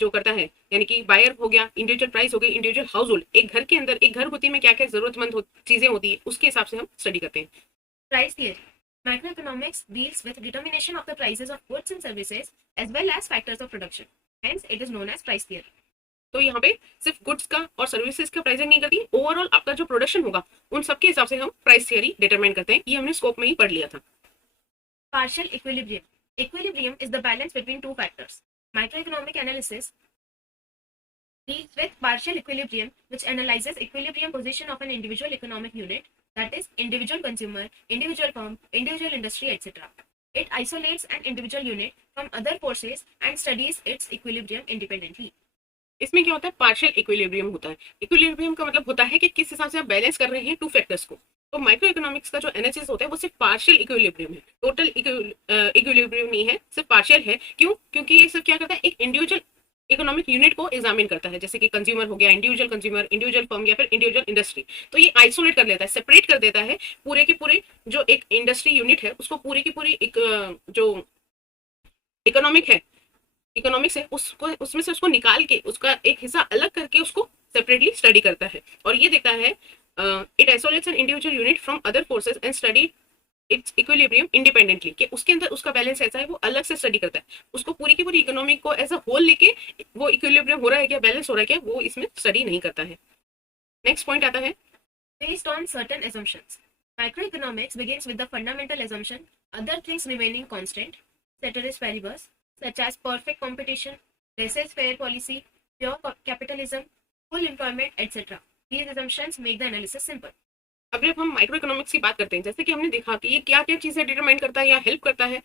जो करता है यानी कि बायर हो गया, इंडिविजुअल प्राइस हो गई, इंडिविजुअल हाउस होल्ड, एक घर के अंदर एक घर होती में क्या क्या जरूरतमंद चीजें होती है उसके हिसाब से हम स्टडी करते हैं। Price theory. Microeconomics deals with determination of the prices of goods and services as well as factors of production. Hence, it is known as price theory. तो यहाँ पे सिर्फ गुड्स का और सर्विसेज का प्राइसिंग नहीं करती, ओवरऑल आपका जो प्रोडक्शन होगा उन सबके हिसाब से हम प्राइस थियरी डिटरमाइन करते हैं। ये हमने स्कोप में ही पढ़ लिया था। Partial equilibrium. Equilibrium is the balance between two factors. Microeconomic analysis deals with partial equilibrium, which analyzes equilibrium position of an individual economic unit, that is, individual consumer, individual firm, individual industry, etc. It isolates an individual unit from other forces and studies its equilibrium independently. इसमें क्या होता है, पार्शियल इक्विलिब्रियम होता है। इक्विलिब्रियम का मतलब होता है कि किस हिसाब से आप बैलेंस कर रहे हैं टू फैक्टर्स को। तो माइक्रो इकोनॉमिक्स का जो एनालिसिस होता है वो सिर्फ पार्शियल इक्विलिब्रियम है, टोटल इक्विलिब्रियम नहीं है, सिर्फ पार्शियल है। क्यों? क्योंकि ये सिर्फ क्या करता है, एक इंडिविजुअल इकोनॉमिक यूनिट को एग्जामिन करता है, जैसे कि कंज्यूमर हो गया, इंडिविजुअल कंज्यूमर, इंडिविजुअल फर्म या फिर इंडिविजुअल इंडस्ट्री। तो ये आइसोलेट कर लेता है, सेपरेट कर देता है पूरे के पूरे जो एक इंडस्ट्री यूनिट है उसको, पूरी की पूरी एक जो इकोनॉमिक है, इकोनॉमिक्स है उसको, उसमें से उसको निकाल के उसका एक हिस्सा अलग करके उसको सेपरेटली स्टडी करता है। और ये देखता है it isolates an individual unit from other forces and study it's equilibrium independently, कि उसके अंदर उसका बैलेंस ऐसा है वो अलग से स्टडी करता है, उसको पूरी की पूरी इकोनॉमिक को एज अ होल लेके वो इक्विलिब्रियम हो रहा है क्या, बैलेंस हो रहा है क्या, वो इसमें स्टडी नहीं करता है। नेक्स्ट पॉइंट आता है, Based on certain assumptions. Microeconomics begins with the fundamental assumption, other things remaining constant, ceteris paribus, such as perfect competition, laissez-faire policy, pure capitalism, full employment, etc. These assumptions make the analysis simple. अब जब हम माइक्रो इकोनॉमिक्स की बात करते हैं, जैसे कि हमने देखा कि ये क्या क्या चीजें डिटरमाइन करता है या हेल्प करता है,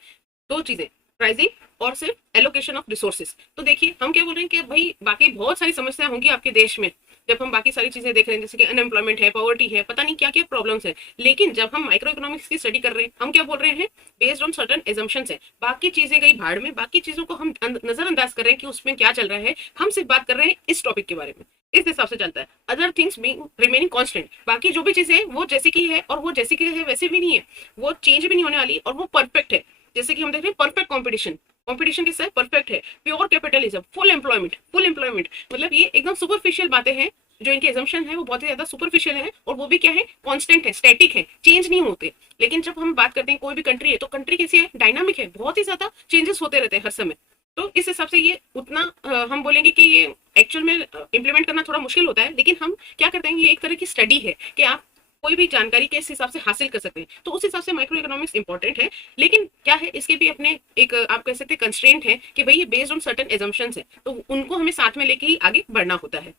दो चीजें, प्राइसिंग और सिर्फ एलोकेशन ऑफ रिसोर्सेज। तो देखिए हम क्या बोल रहे हैं कि भाई बाकी बहुत सारी समस्याएं होंगी आपके देश में, जब हम बाकी सारी चीजें देख रहे हैं, जैसे कि अनएम्प्लॉयमेंट है, पॉवर्टी है, पता नहीं क्या क्या प्रॉब्लम्स है, लेकिन जब हम माइक्रो इकोनॉमिक्स की स्टडी कर रहे हैं हम क्या बोल रहे हैं, बेस्ड ऑन सर्टन एजम्पशंस है, बाकी चीजें गई भाड़ में, बाकी चीजों को हम नजरअंदाज कर रहे हैं कि उसमें क्या चल रहा है, हम सिर्फ बात कर रहे हैं इस टॉपिक के बारे में, इस हिसाब से चलता है। Other things being remaining constant, बाकी जो भी चीजें हैं वो जैसी की है और वो जैसी की है वैसे भी नहीं है, वो चेंज भी नहीं होने वाली और वो परफेक्ट है। जैसे कि हम देख रहे हैं परफेक्ट कंपटीशन, कंपटीशन किससे है, परफेक्ट है, pure capitalism, full employment, full employment, मतलब ये एकदम सुपरफिशियल बातें हैं, जो इनके एजम्पशन है वो बहुत ही ज्यादा सुपरफिशियल है और वो भी क्या है, कांस्टेंट है, स्टैटिक है, चेंज नहीं होते। लेकिन जब हम बात करते हैं कोई भी कंट्री है तो कंट्री कैसी है, डायनामिक है, बहुत ही ज्यादा चेंजेस होते रहते हैं हर समय। तो इस हिसाब से ये उतना हम बोलेंगे कि ये एक्चुअल में इम्प्लीमेंट करना थोड़ा मुश्किल होता है, लेकिन हम क्या करते हैं, ये एक तरह की स्टडी है कि आप कोई भी जानकारी किस हिसाब से हासिल कर सकते हैं, तो उस हिसाब से माइक्रो इकोनॉमिक्स इंपॉर्टेंट है। लेकिन क्या है, इसके भी अपने एक आप कह सकते हैं कंस्ट्रेंट है कि भाई ये बेस्ड ऑन सर्टेन एजम्पशंस है, तो उनको हमें साथ में लेके ही आगे बढ़ना होता है।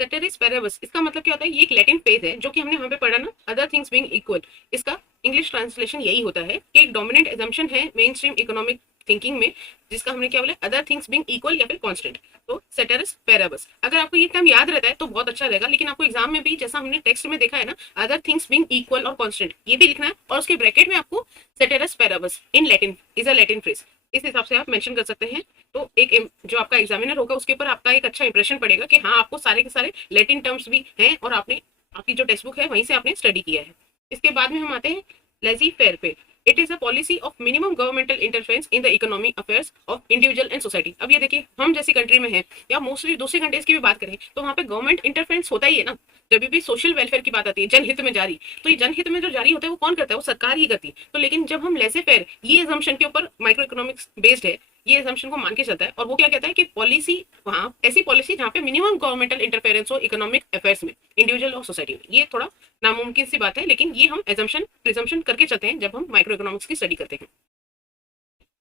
सेटेरिस पैरेबस, इसका मतलब क्या होता है, ये एक लैटिन फ्रेज है जो कि हमने वहां पे पढ़ा ना, अदर थिंग्स बीइंग इक्वल। इसका इंग्लिश ट्रांसलेशन यही होता है कि एक डोमिनेंट एजम्पशन है मेन स्ट्रीम इकोनॉमिक थिंकिंग में, जिसका हमने क्या बोला, अदर थिंग्स बीइंग इक्वल या फिर कांस्टेंट। तो सेटेरिस पैरेबस, अगर आपको ये टर्म याद रहता है तो बहुत अच्छा रहेगा, लेकिन आपको एग्जाम में भी जैसा हमने टेक्स्ट में देखा है ना, अदर थिंग्स बीइंग इक्वल और कांस्टेंट, ये भी लिखना है और उसके ब्रैकेट में आपको ceteris paribus in Latin is a Latin phrase, इस हिसाब से आप मेंशन कर सकते हैं। तो एक जो आपका एग्जामिनर होगा उसके ऊपर आपका एक अच्छा इंप्रेशन पड़ेगा कि हाँ आपको सारे के सारे लैटिन टर्म्स भी हैं और आपने आपकी जो टेक्स्ट बुक है वहीं से आपने स्टडी किया है। इसके बाद में हम आते हैं लेजी फेयर पे। It is a policy of minimum governmental interference in the economic affairs of individual and society. अब ये देखिए हम जैसी कंट्री में है या मोस्टली दूसरी कंट्रीज की भी बात करें तो वहाँ पे गवर्नमेंट इंटरफेरेंस होता ही है ना, जब भी सोशल वेलफेयर की बात आती है, जनहित में जारी, तो ये जनहित में जो जारी होता है वो कौन करता है, वो सरकार ही करती है। तो लेकिन जब हम लेसे फेयर, ये एजम्पशन के ऊपर माइक्रो इकोनॉमिक्स बेस्ड है, ये एजम्पशन को मान के चलता है और वो क्या कहता है कि पॉलिसी, वहाँ ऐसी पॉलिसी जहाँ पे मिनिमम गवर्नमेंटल इंटरफेरेंस हो इकोनॉमिक अफेयर्स में, इंडिविजुअल और सोसाइटी में, ये थोड़ा नामुमकिन सी बात है, लेकिन ये हम एजम्पशन प्रिजम्पशन करके चलते हैं जब हम माइक्रो इकोनॉमिक्स की स्टडी करते हैं।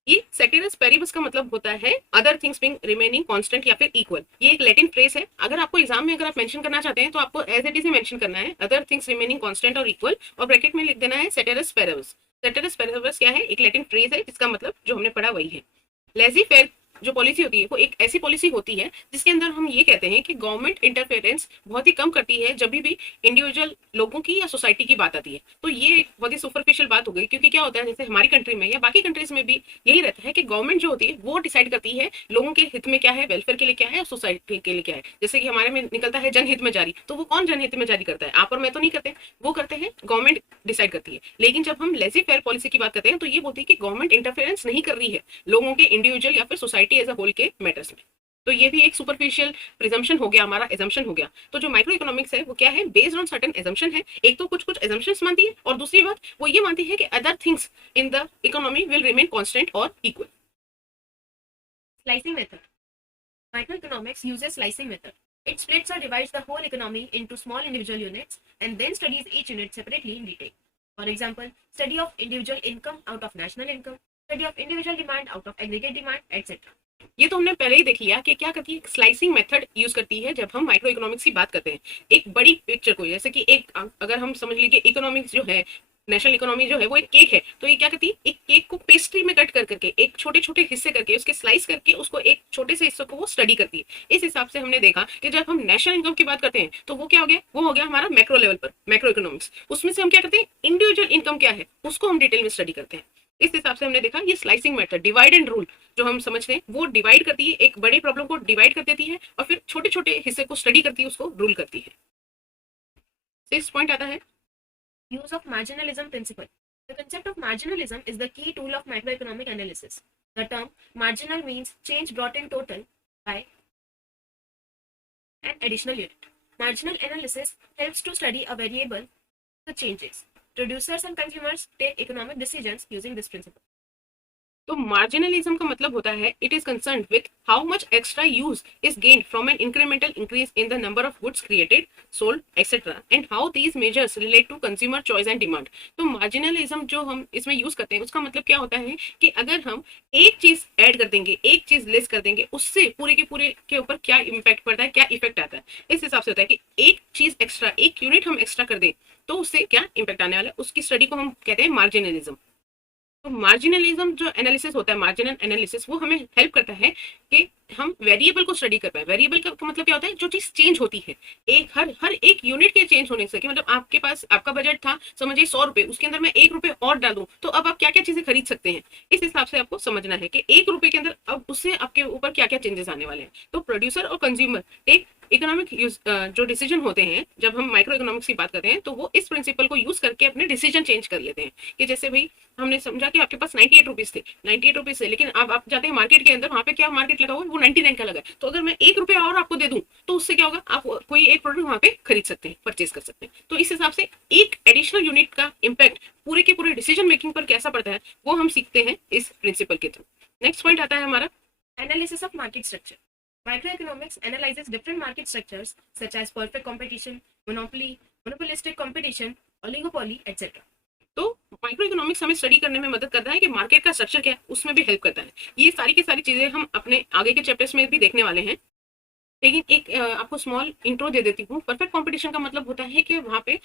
ये सेटेरिस पेरिबस का मतलब होता है other things being remaining constant या फिर इक्वल। ये एक लैटिन फ्रेज है, अगर आपको एग्जाम में अगर आप मेंशन करना चाहते हैं तो आपको एज इट इज मेंशन करना है अदर थिंग्स रिमेनिंग कांस्टेंट और इक्वल, और ब्रैकेट में लिख देना है सेटेरिस पेरिबस। सेटेरिस पेरिबस क्या है, एक लैटिन फ्रेज है जिसका मतलब जो हमने पढ़ा वही है। लेजी फेयर जो पॉलिसी होती है वो एक ऐसी पॉलिसी होती है जिसके अंदर हम ये कहते हैं कि गवर्नमेंट इंटरफेरेंस बहुत ही कम करती है जब भी इंडिविजुअल लोगों की या सोसाइटी की बात आती है। तो ये एक बहुत ही सुपरफिशियल बात हो गई, क्योंकि क्या होता है जैसे हमारी कंट्री में या बाकी कंट्रीज में भी यही रहता है कि गवर्नमेंट जो होती है वो डिसाइड करती है लोगों के हित में क्या है, वेलफेयर के लिए क्या है और सोसाइटी के लिए क्या है। जैसे कि हमारे में निकलता है जनहित में जारी, तो वो कौन जनहित में जारी करता है? आप और मैं तो नहीं करते, वो करते हैं गवर्नमेंट डिसाइड करती है। लेकिन जब हम लेजी फेयर पॉलिसी की बात करते हैं तो ये बोलती है कि गवर्नमेंट इंटरफेरेंस नहीं कर रही है लोगों के इंडिविजुअल या फिर सोसाइटी एज अ होल के मैटर्स में। तो ये भी एक सुपरफिशियल प्रिजम्पशन हो गया, हमारा एजम्पशन हो गया। तो जो माइक्रो इकोनॉमिक्स है वो क्या है, बेस्ड ऑन सर्टेन एजम्पशन है। एक तो कुछ कुछ एजम्पशंस मानती है और दूसरी बात वो ये मानती है कि other things in the economy will remain constant और equal. Slicing method. Microeconomics uses slicing method. It splits or divides the whole economy into small individual units and then studies each unit separately in detail. For example, study of individual income out of national income, study of individual demand out of aggregate demand, etc. ये तो हमने पहले ही देख लिया कि क्या करती है, स्लाइसिंग मेथड यूज करती है जब हम माइक्रो इकोनॉमिक्स की बात करते हैं। एक बड़ी पिक्चर को, जैसे कि एक अगर हम समझ लीजिए इकोनॉमिक्स जो है, नेशनल इकोनॉमी जो है वो एक केक है, तो ये क्या करती है, एक केक को पेस्ट्री में कट कर करके एक छोटे छोटे हिस्से करके उसके स्लाइस करके उसको एक छोटे से हिस्से को वो स्टडी करती है। इस हिसाब से हमने देखा कि जब हम नेशनल इनकम की बात करते हैं तो वो क्या हो गया, वो हो गया हमारा मैक्रो लेवल पर मैक्रो इकोनॉमिक्स। उसमें से हम क्या करते हैं, इंडिविजुअल इनकम क्या है उसको हम डिटेल में स्टडी करते हैं। इस हिसाब से हमने देखा ये slicing method, divide and rule जो हम समझते हैं वो डिवाइड करती है, एक बड़े प्रॉब्लम को डिवाइड कर देती है और फिर छोटे छोटे हिस्से को स्टडी करती है, उसको रूल करती है। सिक्स पॉइंट आता है Use of marginalism principle. The concept of marginalism is the key tool of macroeconomic analysis. The term marginal means change brought in total by an additional unit. Marginal analysis helps to study a variable, the changes. Producers and consumers take economic decisions using this principle. तो मार्जिनलिज्म का मतलब होता है it is concerned with how much extra use is gained from an incremental increase in the number of goods created, sold etcetera and how these measures relate to consumer choice and demand. तो मार्जिनलिज्म जो हम इसमें यूज करते हैं उसका मतलब क्या होता है कि अगर हम एक चीज ऐड कर देंगे, एक चीज लेस कर देंगे, उससे पूरे के पूरे के ऊपर क्या इम्पैक्ट पड़ता है, क्या इफेक्ट आता है। इस हिसाब से होता है कि एक चीज एक्स्ट्रा, एक यूनिट हम एक्स्ट्रा कर दें तो उससे क्या इम्पैक्ट आने वाला है, उसकी स्टडी को हम कहते हैं मार्जिनलिज्म। तो मार्जिनलिज्म जो एनालिसिस होता है, मार्जिनल एनालिसिस, वो हमें हेल्प करता है कि हम वेरिएबल को स्टडी कर पाए। वेरिएबल का मतलब क्या होता है, जो चीज चेंज होती है, एक हर एक यूनिट के चेंज होने से, कि मतलब आपके पास आपका बजट था समझिए 100 रुपए, उसके अंदर मैं 1 रुपए और डालूं तो अब आप क्या क्या चीजें खरीद सकते हैं। इस हिसाब से आपको समझना है कि 1 रुपए के अंदर अब उससे आपके ऊपर क्या क्या चेंजेस आने वाले हैं। तो प्रोड्यूसर और कंज्यूमर टेक इकोनॉमिक जो डिसीजन होते हैं जब हम माइक्रो इकोनॉमिक्स की बात करते हैं तो वो इस प्रिंसिपल को यूज करके अपने डिसीजन चेंज कर लेते हैं। कि जैसे भाई हमने समझा कि आपके पास 98 रुपीज थे, 98 रुपीज से, लेकिन अब आप जाते हैं मार्केट के अंदर, वहां पे क्या मार्केट लगा हुआ है, वो 99 का लगा है। तो अगर मैं 1 रुपया और आपको दे दूं तो उससे क्या होगा, आप कोई एक प्रोडक्ट वहां पे खरीद सकते हैं, परचेज कर सकते हैं। तो इस हिसाब से एक एडिशनल यूनिट का इम्पैक्ट पूरे के पूरे डिसीजन मेकिंग पर कैसा पड़ता है वो हम सीखते हैं इस प्रिंसिपल के थ्रू। नेक्स्ट पॉइंट आता है हमारा Analysis of market structure. Microeconomics analyzes different market structures such as perfect competition, monopoly, monopolistic competition, oligopoly, etc. तो माइक्रो इकोनॉमिक्स हमें स्टडी करने में मदद करता है कि मार्केट का स्ट्रक्चर क्या है, उसमें भी हेल्प करता है। ये सारी की सारी चीजें हम अपने आगे के चैप्टर्स में भी देखने वाले हैं, लेकिन एक आपको स्मॉल इंट्रो दे देती हूँ। परफेक्ट कंपटीशन का मतलब होता है कि वहाँ पे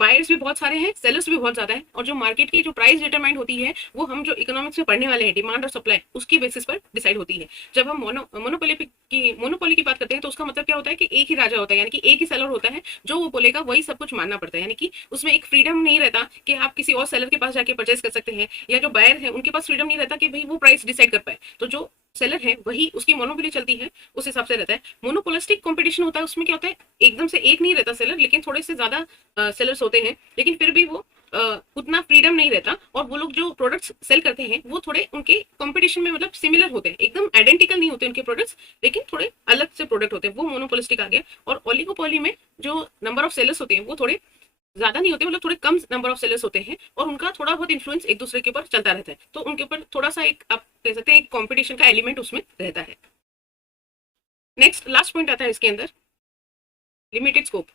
बायर्स भी बहुत सारे हैं, सेलर्स भी बहुत ज्यादा है, और जो मार्केट की जो प्राइस डिटरमाइन होती है वो हम जो इकोनॉमिक्स में पढ़ने वाले हैं, डिमांड और सप्लाई, उसकी बेसिस पर डिसाइड होती है। जब हम मोनोपोली की बात करते हैं तो उसका मतलब क्या होता है कि एक ही राजा होता है, यानी कि एक ही सेलर होता है, जो वो बोलेगा वही सब कुछ मानना पड़ता है। यानी कि उसमें एक फ्रीडम नहीं रहता कि आप किसी और सेलर के पास जाके परचेस कर सकते हैं, या जो बायर है उनके पास फ्रीडम नहीं रहता कि भाई वो प्राइस डिसाइड कर पाए। तो जो सेलर है वही, उसकी मोनोपोली चलती है, उस हिसाब से रहता है। मोनोपोलिस्टिक कंपटीशन होता है, उसमें क्या होता है, एकदम से एक नहीं रहता सेलर, लेकिन थोड़े से ज्यादा सेलर्स होते हैं, लेकिन फिर भी वो उतना फ्रीडम नहीं रहता, और वो लोग जो प्रोडक्ट्स सेल करते हैं वो थोड़े उनके कंपटीशन में मतलब सिमिलर होते हैं, एकदम आइडेंटिकल नहीं होते उनके प्रोडक्ट्स, लेकिन थोड़े अलग से प्रोडक्ट होते हैं, वो मोनोपोलिस्टिक आ गया। और ओलिगोपोली में जो नंबर ऑफ सेलर्स होते हैं वो थोड़े ज्यादा नहीं होते, मतलब थोड़े कम नंबर ऑफ सेलर्स होते हैं, और उनका थोड़ा बहुत इन्फ्लुएंस एक दूसरे के ऊपर चलता रहता है, तो उनके ऊपर थोड़ा सा एक आप कह सकते हैं एक कॉम्पिटिशन का एलिमेंट उसमें रहता है। नेक्स्ट लास्ट पॉइंट आता है इसके अंदर, limited scope.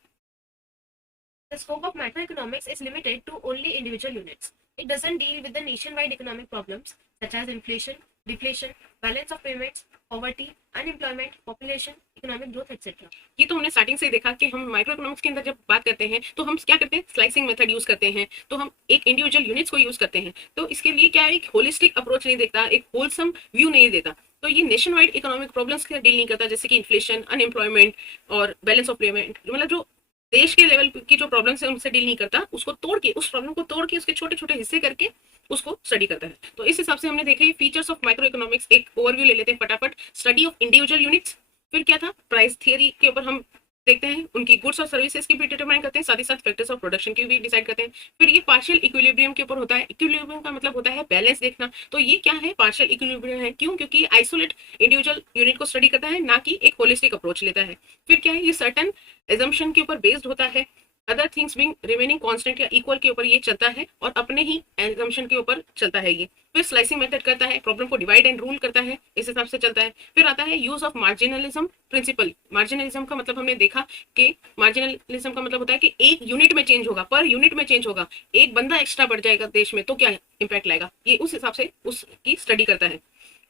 The scope of macroeconomics is limited to only individual units. It doesn't deal with the nationwide economic problems such as inflation, deflation, balance of payments, poverty, unemployment, population, economic growth, etc. ये तो हमने स्टार्टिंग से ही देखा कि हम माइक्रो इकोनॉमिक्स के अंदर जब बात करते हैं तो हम क्या करते हैं, स्लाइसिंग मेथड यूज करते हैं, तो हम एक इंडिविजुअल यूनिट्स को यूज करते हैं। तो इसके लिए क्या है, एक होलिस्टिक अप्रोच नहीं देखता, एक होलसम व्यू नहीं देता। तो ये नेशन वाइड इकोनॉमिक प्रॉब्लम्स से डील नहीं करता, जैसे कि इन्फ्लेशन, अनएम्प्लॉयमेंट और बैलेंस ऑफ पेमेंट, मतलब जो देश के लेवल की जो प्रॉब्लम्स है उनसे डील नहीं करता, उसको तोड़ के, उस प्रॉब्लम को तोड़ के उसके छोटे छोटे हिस्से करके उसको स्टडी करता है। तो इस हिसाब से हमने देखा फीचर्स ऑफ माइक्रो इकोनॉमिक्स, एक ओवरव्यू ले लेते हैं फटाफट। स्टडी ऑफ इंडिविजुअल यूनिट्स, फिर क्या था, प्राइस थियरी के ऊपर हम देखते हैं, उनकी गुड्स और सर्विसेज की भी डिटरमाइन करते हैं, साथ ही साथ फैक्टर्स ऑफ प्रोडक्शन की भी डिसाइड करते हैं। फिर ये पार्शियल इक्विलिब्रियम के ऊपर होता है। इक्विलिब्रियम का मतलब होता है बैलेंस देखना। तो ये क्या है, पार्शियल इक्विलिब्रियम है, क्यों? क्योंकि आइसोलेट इंडिविजुअल यूनिट को स्टडी करता है, ना कि एक होलिस्टिक अप्रोच लेता है। फिर क्या है, ये सर्टन एजम्पशन के ऊपर बेस्ड होता है, other things being remaining constant या इक्वल के ऊपर ये चलता है, और अपने ही एजम्पशन के ऊपर चलता है ये। फिर स्लाइसिंग मेथड करता है, प्रॉब्लम को डिवाइड एंड रूल करता है, इस हिसाब से चलता है। फिर आता है यूज ऑफ मार्जिनलिज्म प्रिंसिपल। मार्जिनलिज्म का मतलब हमने देखा कि मार्जिनलिज्म का मतलब होता है कि एक यूनिट में चेंज होगा, पर यूनिट में चेंज होगा, एक बंदा एक्स्ट्रा बढ़ जाएगा देश में तो क्या इंपैक्ट लाएगा, ये उस हिसाब से उसकी स्टडी करता है।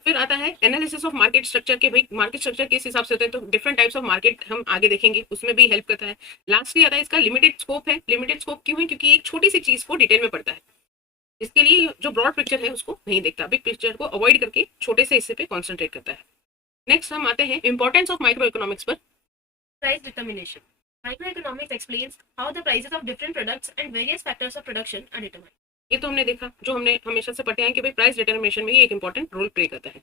फिर आता है एनालिसिस ऑफ मार्केट स्ट्रक्चर के, भाई मार्केट स्ट्रक्चर किस हिसाब से होता है, तो डिफरेंट टाइप्स ऑफ मार्केट हम आगे देखेंगे, उसमें भी हेल्प करता है। लास्टली आता है इसका लिमिटेड स्कोप है। लिमिटेड स्कोप क्यों है, क्योंकि एक छोटी सी चीज को डिटेल में पढ़ता है, इसके लिए जो ब्रॉड पिक्चर है उसको नहीं देखता, बिग पिक्चर को अवॉइड करके छोटे से हिस्से पे कॉन्सेंट्रेट करता है। नेक्स्ट हम आते हैं इंपॉर्टेंस ऑफ माइक्रो इकोनॉमिक्स पर। Price determination. Microeconomics explains how the prices of different products and various factors of production are determined. ये तो हमने देखा, जो हमने हमेशा से पढ़ते हैं कि भाई प्राइस डिटर्मिनेशन में ही एक इंपॉर्टेंट रोल प्ले करता है।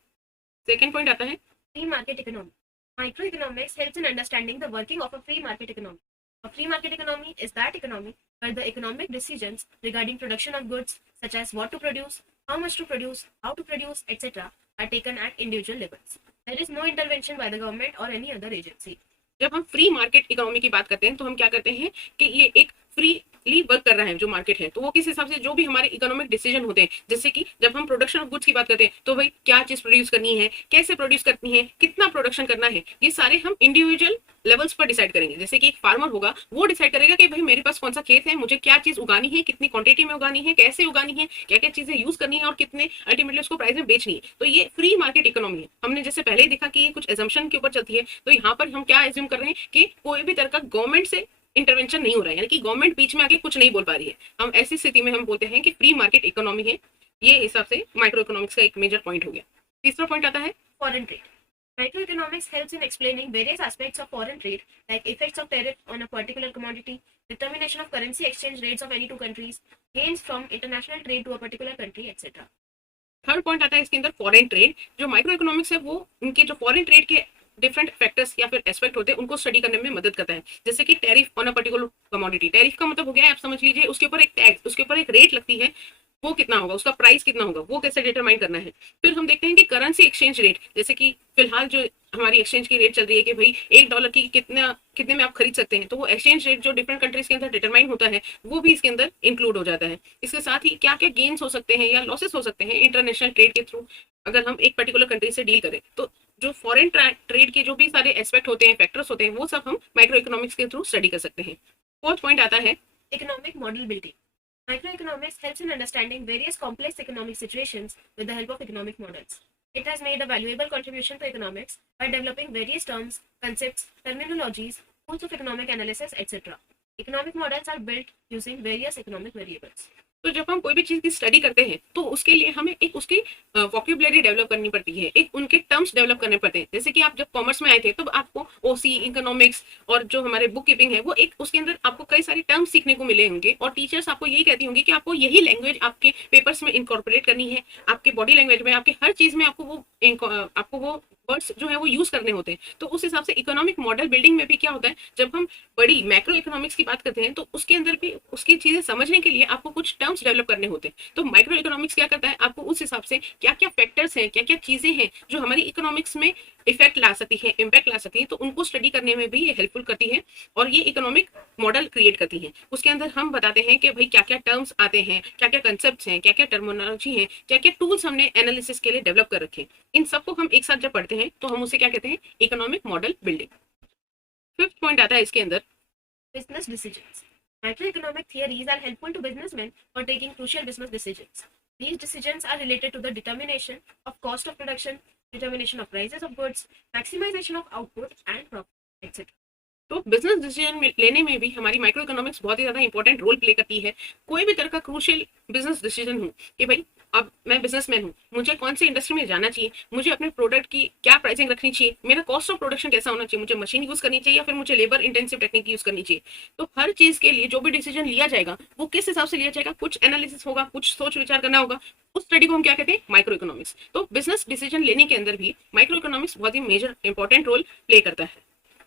सेकंड पॉइंट आता है Free market economy. Microeconomics helps in understanding the working of a free market economy. A free market economy is that economy where the economic decisions regarding production of goods, such as what to produce, how much to produce, how to produce, etc., are taken at individual levels. There is no intervention by the government or any other agency. जब हम फ्री मार्केट इकोनॉमी की बात करते हैं तो हम क्या करते हैं कि ये एक फ्रीली वर्क कर रहा है जो मार्केट है, तो वो किस हिसाब से जो भी हमारे इकोनॉमिक डिसीजन होते हैं, जैसे कि जब हम प्रोडक्शन ऑफ गुड्स की बात करते हैं तो भाई क्या चीज प्रोड्यूस करनी है, कैसे प्रोड्यूस करनी है, कितना प्रोडक्शन करना है, ये सारे हम इंडिविजुअल लेवल्स पर डिसाइड करेंगे। जैसे कि एक फार्मर होगा, वो डिसाइड करेगा कि भाई मेरे पास कौन सा खेत है, मुझे क्या चीज उगानी है, कितनी क्वांटिटी में उगानी है, कैसे उगानी है, क्या क्या चीजें यूज करनी है और कितने अल्टीमेटली उसको प्राइस में बेचनी है। तो ये फ्री मार्केट इकोनॉमी है। हमने जैसे पहले ही देखा कि ये कुछ एजम्पशन के ऊपर चलती है, तो यहाँ पर हम क्या एज्यूम कर रहे हैं कि कोई भी तरह का गवर्नमेंट से इंटरवेंशन नहीं हो रहा है, यानी कि गवर्नमेंट बीच में आके कुछ नहीं बोल पा रही है। हम ऐसी स्थिति में हम बोलते हैं कि फ्री मार्केट इकोनॉमी है। ये हिसाब से माइक्रो इकोनॉमिक्स का एक मेजर पॉइंट हो गया। तीसरा पॉइंट आता है Foreign trade. Microeconomics helps in explaining various aspects of foreign trade, like effects of tariff on a particular commodity, determination of currency exchange rates of any two countries, gains from international trade to a particular country, etc. Third point आता है इसके अंदर फॉरेन ट्रेड। जो माइक्रो इकोनॉमिक्स है वो उनके जो फॉरेन ट्रेड के डिफरेंट फैक्टर्स या फिर एस्पेक्ट होते हैं उनको स्टडी करने में मदद करता है। जैसे कि tariff on a particular commodity, tariff का मतलब हो गया, आप समझ लीजिए उसके ऊपर एक टैक्स, उसके ऊपर एक रेट लगती है, वो कितना होगा, उसका प्राइस कितना होगा, वो कैसे डिटरमाइन करना है। फिर हम देखते हैं कि करेंसी एक्सचेंज रेट, जैसे कि फिलहाल जो हमारी एक्सचेंज की रेट चल रही है कि भाई $1 की कितने में आप खरीद सकते हैं, तो वो एक्सचेंज रेट जो डिफरेंट कंट्रीज के अंदर डिटरमाइन होता है वो भी इसके अंदर इंक्लूड हो जाता है। इसके साथ ही क्या क्या गेन्स हो सकते हैं या लॉसेस हो सकते हैं इंटरनेशनल ट्रेड के थ्रू, अगर हम एक पर्टिकुलर कंट्री से डील करें, तो जो फॉरेन ट्रेड के जो भी सारे एस्पेक्ट होते हैं, फैक्टर्स होते हैं, वो सब हम माइक्रो इकोनॉमिक्स के थ्रू स्टडी कर सकते हैं। फोर्थ पॉइंट आता है Economic model building. Microeconomics helps in understanding various complex economic situations with the help of economic models. It has made a valuable contribution to economics by developing various terms, concepts, terminologies, tools of economic analysis, etc. Economic models are built using various economic variables. तो जब हम कोई भी चीज की स्टडी करते हैं तो उसके लिए हमें एक उसकी वोकैबुलरी डेवलप करनी पड़ती है, एक उनके टर्म्स डेवलप करने पड़ते हैं। जैसे कि आप जब कॉमर्स में आए थे तो आपको ओसी, इकोनॉमिक्स और जो हमारे बुक कीपिंग है वो एक, उसके अंदर आपको कई सारे टर्म्स सीखने को मिले होंगे, और टीचर्स आपको यही कहती होंगी कि आपको यही लैंग्वेज आपके पेपर्स में इनकॉर्पोरेट करनी है, आपके बॉडी लैंग्वेज में, आपके हर चीज में आपको वो वर्ड्स जो है वो यूज करने होते हैं। तो उस हिसाब से इकोनॉमिक मॉडल बिल्डिंग में भी क्या होता है, जब हम बड़ी मैक्रो इकोनॉमिक्स की बात करते हैं तो उसके अंदर भी उसकी चीजें समझने के लिए आपको कुछ टर्म्स डेवलप करने होते हैं। तो माइक्रो इकोनॉमिक्स क्या करता है, आपको उस हिसाब से क्या क्या फैक्टर्स हैं, क्या क्या चीजें हैं जो हमारी इकोनॉमिक्स में इफेक्ट ला सकती है, इम्पैक्ट ला सकती है, तो उनको स्टडी करने में भी ये हेल्पफुल करती है और ये इकोनॉमिक मॉडल क्रिएट करती है। उसके अंदर हम बताते हैं कि भाई क्या क्या टर्म्स आते हैं, क्या क्या कंसेप्ट हैं, क्या क्या टर्मिनोलॉजी है, क्या क्या टूल्स हमने एनालिसिस के लिए डेवलप कर रखे हैं। इन सबको हम एक साथ जब पढ़ते हैं तो हम उसे क्या कहते हैं, economic model building. Fifth point आता है इसके अंदर Business decisions. Microeconomic theories are helpful to businessmen for taking crucial business decisions. These decisions are related to the determination of cost of production, determination of prices of goods, maximization of output and profit, etc. तो बिजनेस डिसीजन लेने में भी हमारी माइक्रो इकोनॉमिक्स बहुत ही ज्यादा इंपॉर्टेंट रोल प्ले करती है। कोई भी तरह का क्रूशियल बिजनेस डिसीजन हो कि भाई अब मैं बिजनेसमैन हूँ, मुझे कौन सी इंडस्ट्री में जाना चाहिए, मुझे अपने प्रोडक्ट की क्या प्राइसिंग रखनी चाहिए, मेरा कॉस्ट ऑफ प्रोडक्शन कैसा होना चाहिए, मुझे मशीन यूज करनी चाहिए या फिर मुझे लेबर इंटेंसिव टेक्निक यूज करनी चाहिए। तो हर चीज के लिए जो भी डिसीजन लिया जाएगा वो किस हिसाब से लिया जाएगा, कुछ एनालिसिस होगा, कुछ सोच विचार करना होगा। उस स्टडी को हम क्या कहते हैं, माइक्रो इकोनॉमिक्स। तो बिजनेस डिसीजन लेने के अंदर भी माइक्रो इकोनॉमिक्स बहुत ही मेजर इंपॉर्टेंट रोल प्ले करता है।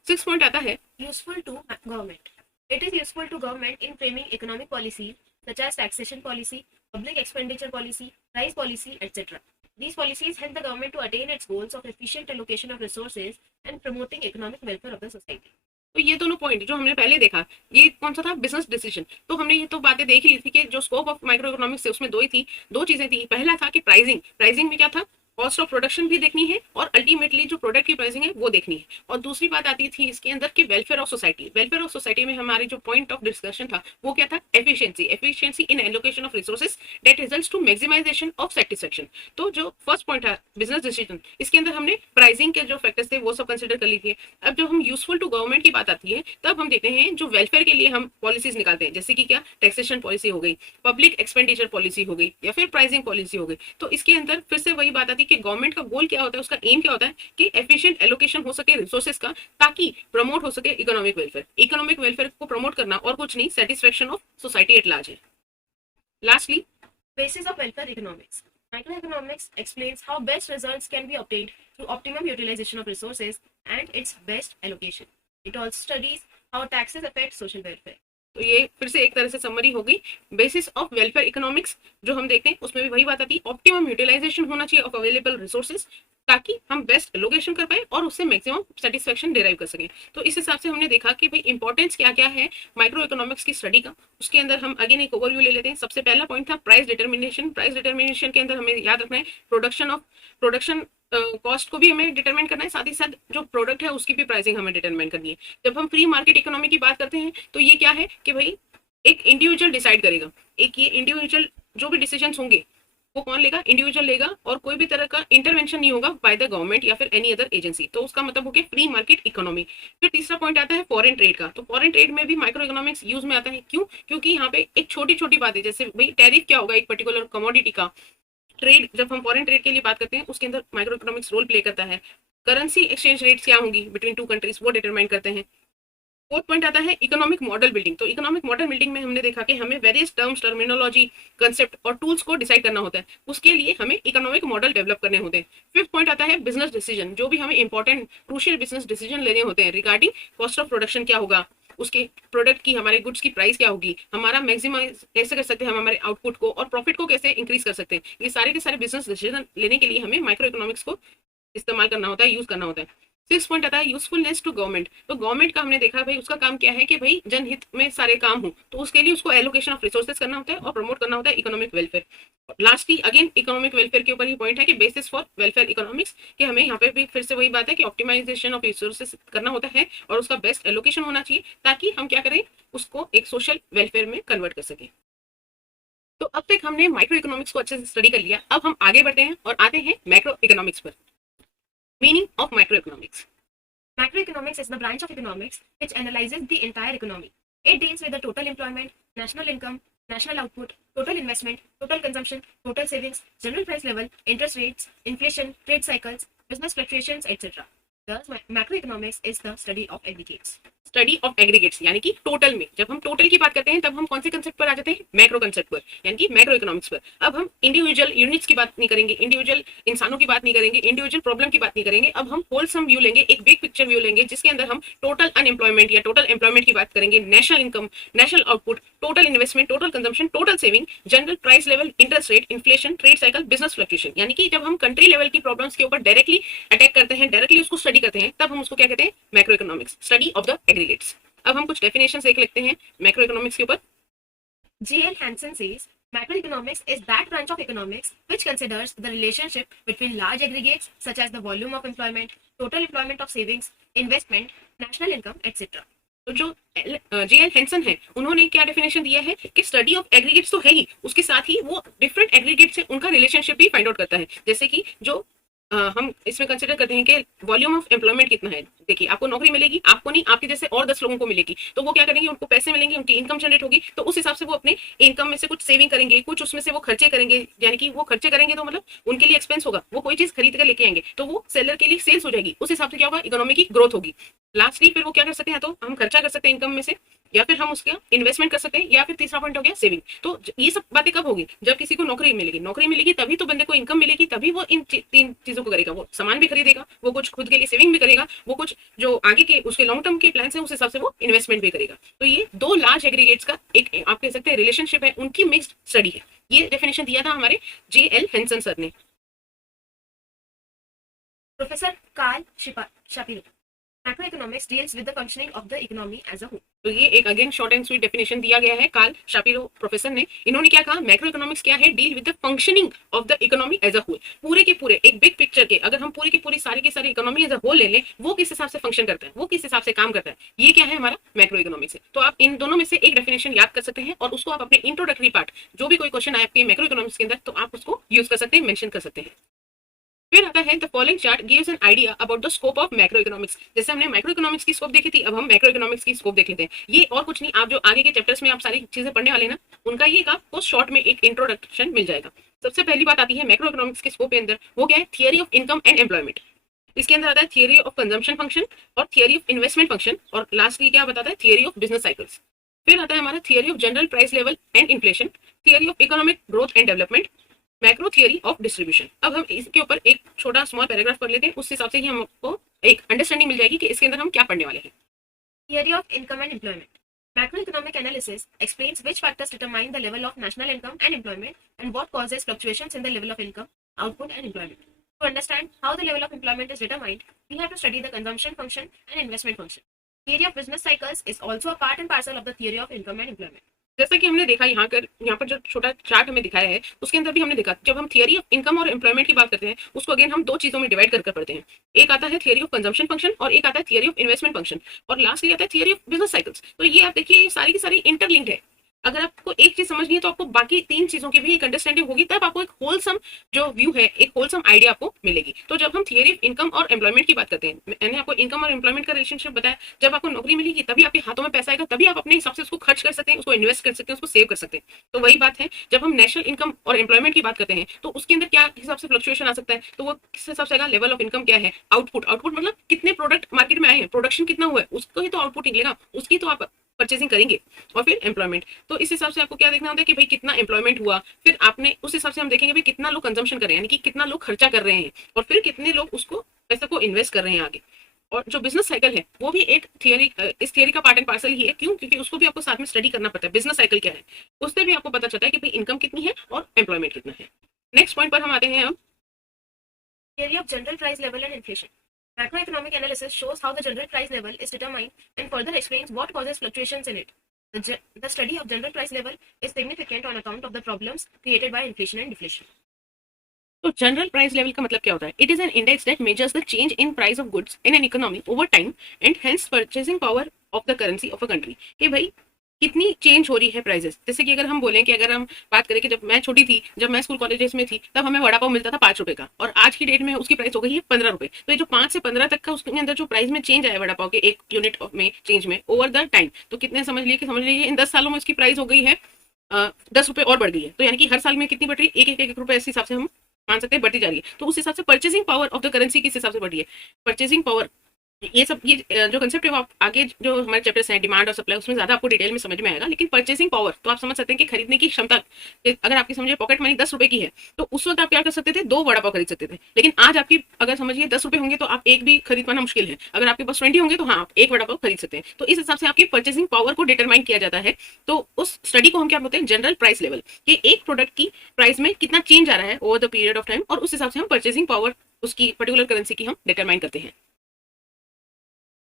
6 पॉइंट आता है Useful to government. It is useful to government in framing economic policies such as taxation policy, public expenditure policy, price policy, etc. These policies help the government to attain its goals of efficient allocation of resources and promoting economic welfare of the society. तो ये दोनों पॉइंट जो हमने पहले देखा, ये कौन सा था, बिजनेस डिसीजन। तो हमने ये तो बातें देख ली थी कि जो स्कोप ऑफ माइक्रो इकोनॉमिक्स है उसमें दो चीजें थी। पहला था कि प्राइसिंग में क्या था, कॉस्ट ऑफ प्रोडक्शन भी देखनी है और अल्टीमेटली जो प्रोडक्ट की प्राइसिंग है वो देखनी है। और दूसरी बात आती थी इसके अंदर कि वेलफेयर ऑफ सोसाइटी में हमारे जो पॉइंट ऑफ डिस्कशन था वो क्या था, efficiency in allocation of resources that results to maximisation of satisfaction. तो जो फर्स्ट पॉइंट था बिजनेस डिसीजन, इसके अंदर हमने प्राइसिंग के जो फैक्टर्स थे वो सब कंसिडर कर ली थी। अब जब हम यूजफुल टू गवर्नमेंट की बात आती है तब हम देखते हैं जो वेलफेयर के लिए हम पॉलिसीज निकालते हैं, जैसे कि क्या, टैक्सेशन पॉलिसी हो गई, पब्लिक एक्सपेंडिचर पॉलिसी हो गई या फिर प्राइसिंग पॉलिसी हो गई। तो इसके अंदर फिर से वही बात आती है कि गवर्नमेंट का गोल क्या होता है, उसका एम क्या होता है कि एफिशिएंट एलोकेशन हो सके रिसोर्सेज का, ताकि प्रमोट हो सके इकोनॉमिक वेलफेयर को प्रमोट करना और कुछ नहीं, satisfaction of society at large है। Lastly, Basis of welfare economics. Microeconomics explains how best results can be obtained through optimum utilization of resources and its best allocation. It also studies how taxes affect social welfare. तो ये फिर से एक तरह से समरी हो गई। बेसिस ऑफ वेलफेयर इकोनॉमिक्स जो हम देखते हैं उसमें भी वही बात आती है, ऑप्टिमम यूटिलाइजेशन होना चाहिए ऑफ अवेलेबल रिसोर्सेज, ताकि हम बेस्ट एलोकेशन कर पाए और उससे मैक्सिमम सेटिस्फेक्शन डिराइव कर सकें। तो इस हिसाब से हमने देखा कि भाई इंपॉर्टेंस क्या क्या है माइक्रो इकोनॉमिक्स की स्टडी का। उसके अंदर हम अगेन एक ओवरव्यू ले लेते हैं। सबसे पहला पॉइंट था प्राइस डिटर्मिनेशन के अंदर हमें याद रखना है प्रोडक्शन कॉस्ट को भी हमें डिटरमाइन करना है, साथ ही साथ जो प्रोडक्ट है उसकी भी प्राइसिंग हमें डिटरमाइन करनी है। जब हम फ्री मार्केट इकोनॉमी की बात करते हैं तो ये क्या है कि भाई एक इंडिविजुअल डिसाइड करेगा, एक ये इंडिविजुअल जो भी डिसीजन होंगे वो कौन लेगा, इंडिविजुअल लेगा, और कोई भी तरह का इंटरवेंशन नहीं होगा बाय द गवर्नमेंट या फिर एनी अदर एजेंसी। तो उसका मतलब हो गया फ्री मार्केट इकोनॉमी। फिर तीसरा पॉइंट आता है फॉरेन ट्रेड का। तो फॉरेन ट्रेड में भी माइक्रो इकोनॉमिक्स यूज में आता है। क्यों? क्योंकि यहाँ पे एक छोटी छोटी बातें, जैसे भाई टैरिफ क्या होगा एक पर्टिकुलर कमोडिटी का, ट्रेड जब हम फॉरेन ट्रेड के लिए बात करते हैं उसके अंदर माइक्रो इकोनॉमिक्स रोल प्ले करता है। करेंसी एक्सचेंज रेट्स क्या होंगी बिटवीन टू कंट्रीज वो डिटरमाइन करते हैं। फोर्थ पॉइंट आता है इकोनॉमिक मॉडल बिल्डिंग। तो इकोनॉमिक मॉडल बिल्डिंग में हमने देखा कि हमें वेरियस टर्म्स, टर्मिनोलॉजी, कंसेप्ट और टूल्स को डिसाइड करना होता है। उसके लिए हमें इकोनॉमिक मॉडल डेवलप करने होते हैं। फिफ्थ पॉइंट आता है बिजनेस डिसीजन। जो भी हमें इंपॉर्टेंट क्रूशियल बिजनेस डिसीजन लेने होते हैं रिगार्डिंग कॉस्ट ऑफ प्रोडक्शन क्या होगा, उसके प्रोडक्ट की, हमारे गुड्स की प्राइस क्या होगी, हमारा मैक्सिमाइज कैसे कर सकते हैं हम हमारे आउटपुट को, और प्रॉफिट को कैसे इंक्रीज कर सकते हैं। ये सारे के सारे बिजनेस डिसीजन लेने के लिए हमें माइक्रो इकोनॉमिक्स को इस्तेमाल करना होता है, यूज करना होता है। 6 पॉइंट आता है यूजफुलनेस टू गवर्नमेंट। तो गवर्नमेंट का हमने देखा भाई उसका काम क्या है कि भाई जनहित में सारे काम हो, तो उसके लिए उसको एलोकेशन ऑफ रिसोर्सेज करना होता है और प्रमोट करना होता है economic welfare. Lastly again economic welfare के ऊपर ही पॉइंट है कि बेसिस फॉर वेलफेयर इकोनॉमिक्स, कि हमें यहाँ पे भी फिर से वही बात है कि ऑप्टिमाइजेशन ऑफ रिसोर्सेज करना होता है और उसका बेस्ट एलोकेशन होना चाहिए, ताकि हम क्या करें, उसको एक सोशल वेलफेयर में कन्वर्ट कर सकें। तो अब तक हमने माइक्रो इकोनॉमिक्स को अच्छे से स्टडी कर लिया। अब हम आगे बढ़ते हैं और आते हैं मैक्रो इकोनॉमिक्स पर। Meaning of micro economics. Macroeconomics is the branch of economics which analyzes the entire economy. It deals with the total employment, national income, national output, total investment, total consumption, total savings, general price level, interest rates, inflation, trade cycles, business fluctuations, etc. Thus, macroeconomics is the study of aggregates. Study of aggregates यानी कि टोटल में। जब हम टोटल की बात करते हैं तब हम कौन से कंसेप्ट पर आ जाते हैं, मैक्रो कंसेप्ट पर, यानी कि मैक्रो इकोनॉमिक्स पर। अब हम इंडिविजुअल यूनिट्स की बात नहीं करेंगे, इंडिविजुअल इंसानों की बात नहीं करेंगे, इंडिविजुअल प्रॉब्लम की बात नहीं करेंगे। अब हम होलसम व्यू लेंगे, एक बिग पिक्चर व्यू लेंगे, जिसके अंदर हम टोटल अनएम्प्लॉयमेंट या टोटल एम्प्लॉयमेंट की बात करेंगे, national income, national output, total investment, total consumption, total saving, general price level, interest rate, inflation, trade cycle, business fluctuation. यानी कि जब हम कंट्री लेवल की प्रॉब्लम्स के ऊपर डायरेक्टली अटैक करते हैं, डायरेक्टली उसको स्टडी करते हैं, तब हम उसको क्या कहते हैं, macro economics, study of the aggregates. अब हम कुछ डेफिनेशन देख लेते हैं मैक्रो इकोनॉमिक्स के ऊपर। J.L. Hansen says macroeconomics is that branch of economics which considers the relationship between large aggregates such as the volume of employment, total employment of savings, investment, national income, etc. तो जो J.L. हैंसन है उन्होंने क्या डेफिनेशन दिया है कि स्टडी ऑफ एग्रीगेट्स तो है ही, उसके साथ ही वो डिफरेंट एग्रीगेट से उनका रिलेशनशिप भी फाइंड आउट करता है। जैसे कि जो हम इसमें कंसिडर करते हैं कि वॉल्यूम ऑफ एम्प्लॉयमेंट कितना है। देखिए, आपको नौकरी मिलेगी, आपको नहीं, आपके जैसे और 10 लोगों को मिलेगी, तो वो क्या करेंगे, उनको पैसे मिलेंगे, उनकी इनकम जनरेट होगी, तो उस हिसाब से वो अपने इनकम में से कुछ सेविंग करेंगे, कुछ उसमें से वो खर्चे करेंगे। यानी कि वो खर्चे करेंगे तो मतलब उनके लिए एक्सपेंस होगा, वो कोई चीज खरीद कर लेके आएंगे तो वो सेलर के लिए सेल्स हो जाएगी, उस हिसाब से क्या होगा, इकोनॉमी की ग्रोथ होगी। लास्टली फिर वो क्या कर सकते हैं, तो हम खर्चा कर सकते हैं इनकम में से, या फिर हम उसका इन्वेस्टमेंट कर सकते हैं, या फिर तीसरा पॉइंट हो गया सेविंग। तो ये सब बातें कब होगी, जब किसी को नौकरी मिलेगी। नौकरी मिलेगी तभी तो बंदे को इनकम मिलेगी, तभी वो इन तीन चीजों को करेगा। वो सामान भी खरीदेगा, वो कुछ खुद के लिए सेविंग भी करेगा, वो कुछ जो आगे के उसके लॉन्ग टर्म के प्लान है उस हिसाब से वो इन्वेस्टमेंट भी करेगा। तो ये दो लार्ज एग्रीगेट्स का एक आप कह सकते हैं रिलेशनशिप है, उनकी मिक्स्ड स्टडी है। ये डेफिनेशन दिया था हमारे JL हेंसन सर ने। Professor Carl Shapiro. Macroeconomics deals with the functioning of the economy as a whole. तो ये एक again short and sweet definition दिया गया है कार्ल शापिरो प्रोफेसर ने। इन्होंने क्या कहा, मैक्रो इकोनॉमिक्स क्या है, deal with the functioning of the economy as a whole. पूरे के पूरे एक बिग पिक्चर के, अगर हम पूरी की पूरी सारी की सारी इकोनॉमी एज अ होल ले लें, वो किस हिसाब से फंक्शन करता है, वो किस हिसाब से काम करता है, ये क्या है हमारा मैक्रो इकोनॉमिक्स है। तो आप इन दोनों में से एक डेफिनेशन याद कर सकते हैं और उसको आप अपने इंट्रोडक्टरी पार्ट, जो भी कोई क्वेश्चन आए आपके मैक्रो इकोनॉमिक्स के अंदर, तो आप उसको यूज कर सकते हैं, मेंशन कर सकते हैं। फिर आता है the following chart gives an idea about the scope of macro economics. जैसे हमने माइक्रो इकोनॉमिक्स की स्कोप देखी थी, अब हम मैक्रो इकोनॉमिक्स की स्कोप देख लेते हैं। ये और कुछ नहीं, आप जो आगे के चैप्टर्स में आप सारी चीजें पढ़ने वाले ना, उनका ये आपको शॉर्ट में एक इंट्रोडक्शन मिल जाएगा। सबसे पहली बात आती है मैक्रो इकोनॉमिक्स के स्कोप के अंदर, वो क्या है, theory of income and employment. इसके अंदर आता है थियरी ऑफ कंजम्पशन फंक्शन और थियरी ऑफ इन्वेस्टमेंट फंक्शन, और लास्टली क्या बताता है, थियरी ऑफ बिजनेस साइकिल्स। फिर आता है हमारा theory of general price level and inflation, theory of economic growth and development, macro theory of distribution. अब हम इसके ऊपर एक छोटा स्मॉल पैराग्राफ पढ़ लेते हैं, उस हिसाब से ही हमको एक अंडरस्टैंडिंग मिल जाएगी कि इसके अंदर हम क्या पढ़ने वाले हैं। Theory of income and employment. Macroeconomic analysis explains which factors determine the level of national income and employment and what causes fluctuations in the level of income, output, and employment. To understand how the level of employment is determined, we have to study the consumption function and investment function. Theory of business cycles is also a part and parcel of the theory of income and employment. जैसा कि हमने देखा यहाँ पर जो छोटा चार्ट हमें दिखाया है, उसके अंदर भी हमने देखा, जब हम थियरी ऑफ इनकम और एम्प्लॉयमेंट की बात करते हैं, उसको अगेन हम दो चीजों में डिवाइड कर पढ़ते हैं। एक आता है थियरी ऑफ कंजम्पशन फंक्शन और एक आता है थियरी ऑफ इन्वेस्टमेंट फंक्शन, और लास्टली आता है थियरी ऑफ बिजनेस साइकिल्स। तो ये आप देखिए, ये सारी की सारी इंटरलिंक्ड है। अगर आपको एक चीज समझनी है तो आपको बाकी तीन चीजों की भी एक अंडरस्टैंडिंग होगी, तब आपको एक होलसम जो व्यू है, एक होलसम आइडिया आपको मिलेगी। तो जब हम थियरी ऑफ इनकम और एम्प्लॉयमेंट की बात करते हैं, मैंने आपको इनकम और एम्प्लॉयमेंट का रिलेशनशिप बताया। जब आपको नौकरी मिलेगी तभी आपके हाथों में पैसा आएगा, तभी आप अपने हिसाब से उसको खर्च कर सकते हैं, उसको इन्वेस्ट कर सकते हैं, उसको सेव कर सकते हैं। तो वही बात है, जब हम नेशनल इनकम और एम्प्लॉयमेंट की बात करते हैं, तो उसके अंदर क्या हिसाब से फ्लक्चुएशन आ सकता है, तो वो किस हिसाब से आएगा, लेवल ऑफ इनकम क्या है, आउटपुट, आउटपुट मतलब कितने प्रोडक्ट मार्केट में आए हैं, प्रोडक्शन कितना हुआ है, उसको ही तो आउटपुट निकलेगा, उसकी तो आप परचेसिंग करेंगे। और फिर एम्प्लॉयमेंट, तो इस हिसाब से आपको क्या देखना होता है कि भाई कितना एम्प्लॉयमेंट हुआ, फिर आपने उस हिसाब से हम देखेंगे भाई कितना लोग कंजम्पशन कर रहे हैं, यानी कि कितना लोग खर्चा कर रहे हैं, और फिर कितने लोग उसको पैसे को इन्वेस्ट कर रहे हैं आगे। और जो बिजनेस साइकिल है वो भी एक थियरी, इस थियरी का पार्ट एंड पार्सल ही है। क्यों? क्योंकि उसको भी आपको साथ में स्टडी करना पड़ता है, बिजनेस साइकिल क्या है, उससे भी आपको पता चलता है कि भाई इनकम कितनी है और एम्प्लॉयमेंट कितना है। नेक्स्ट पॉइंट पर हम आते हैं अब। Theory of general price level and inflation. Macroeconomic analysis shows how the general price level is determined and further explains what causes fluctuations in it. The study of general price level is significant on account of the problems created by inflation and deflation. तो जनरल प्राइस लेवल का मतलब क्या होता है? It is an index that measures the change in price of goods in an economy over time and hence purchasing power of the currency of a country. कि भाई कितनी चेंज हो रही है प्राइसेस। जैसे कि अगर हम बोलें कि अगर हम बात करें कि जब मैं छोटी थी, जब मैं स्कूल कॉलेजेस में थी, तब हमें वड़ा पाव मिलता था 5 रुपए का, और आज की डेट में उसकी प्राइस हो गई है 15 रुपए। तो ये जो 5 से 15 तक का उसके अंदर जो प्राइस में चेंज आया वड़ा पाव के एक यूनिट में चेंज में ओवर द टाइम, तो कितने समझ लीजिए इन 10 सालों में उसकी प्राइस हो गई है 10 रुपए और बढ़ गई है। तो यानी कि हर साल में कितनी बढ़ रही है, एक रुपए, इस हिसाब से हम मान सकते हैं बढ़ती जा रही है। तो उस हिसाब से purchasing power of the currency किस हिसाब से बढ़ी है, परचेसिंग पावर। ये सब ये जो कंसेप्ट है वो आप आगे जो हमारे चैप्टर्स हैं डिमांड और सप्लाई, उसमें ज्यादा आपको डिटेल में समझ में आएगा। लेकिन परचेसिंग पावर तो आप समझ सकते हैं कि खरीदने की क्षमता, अगर आपकी समझिए पॉकेट मनी 10 रुपए की है, तो उस वक्त आप क्या कर सकते थे, 2 वड़ा पाव खरीद सकते थे। लेकिन आज आपकी अगर समझिए 10 रुपए होंगे तो आप एक भी खरीद पाना मुश्किल है। अगर आपके पास 20 होंगे तो हाँ, आप एक वड़ा पाव खरीद सकते हैं। तो इस हिसाब से आपकी परचेसिंग पावर को डिटरमाइन किया जाता है। तो उस स्टडी को हम क्या बोलते हैं, जनरल प्राइस लेवल, कि एक प्रोडक्ट की प्राइस में कितना चेंज आ रहा है over the period of time, और उस हिसाब से हम परचेसिंग पावर उसकी पर्टिकुलर करेंसी की हम डिटरमाइन करते हैं।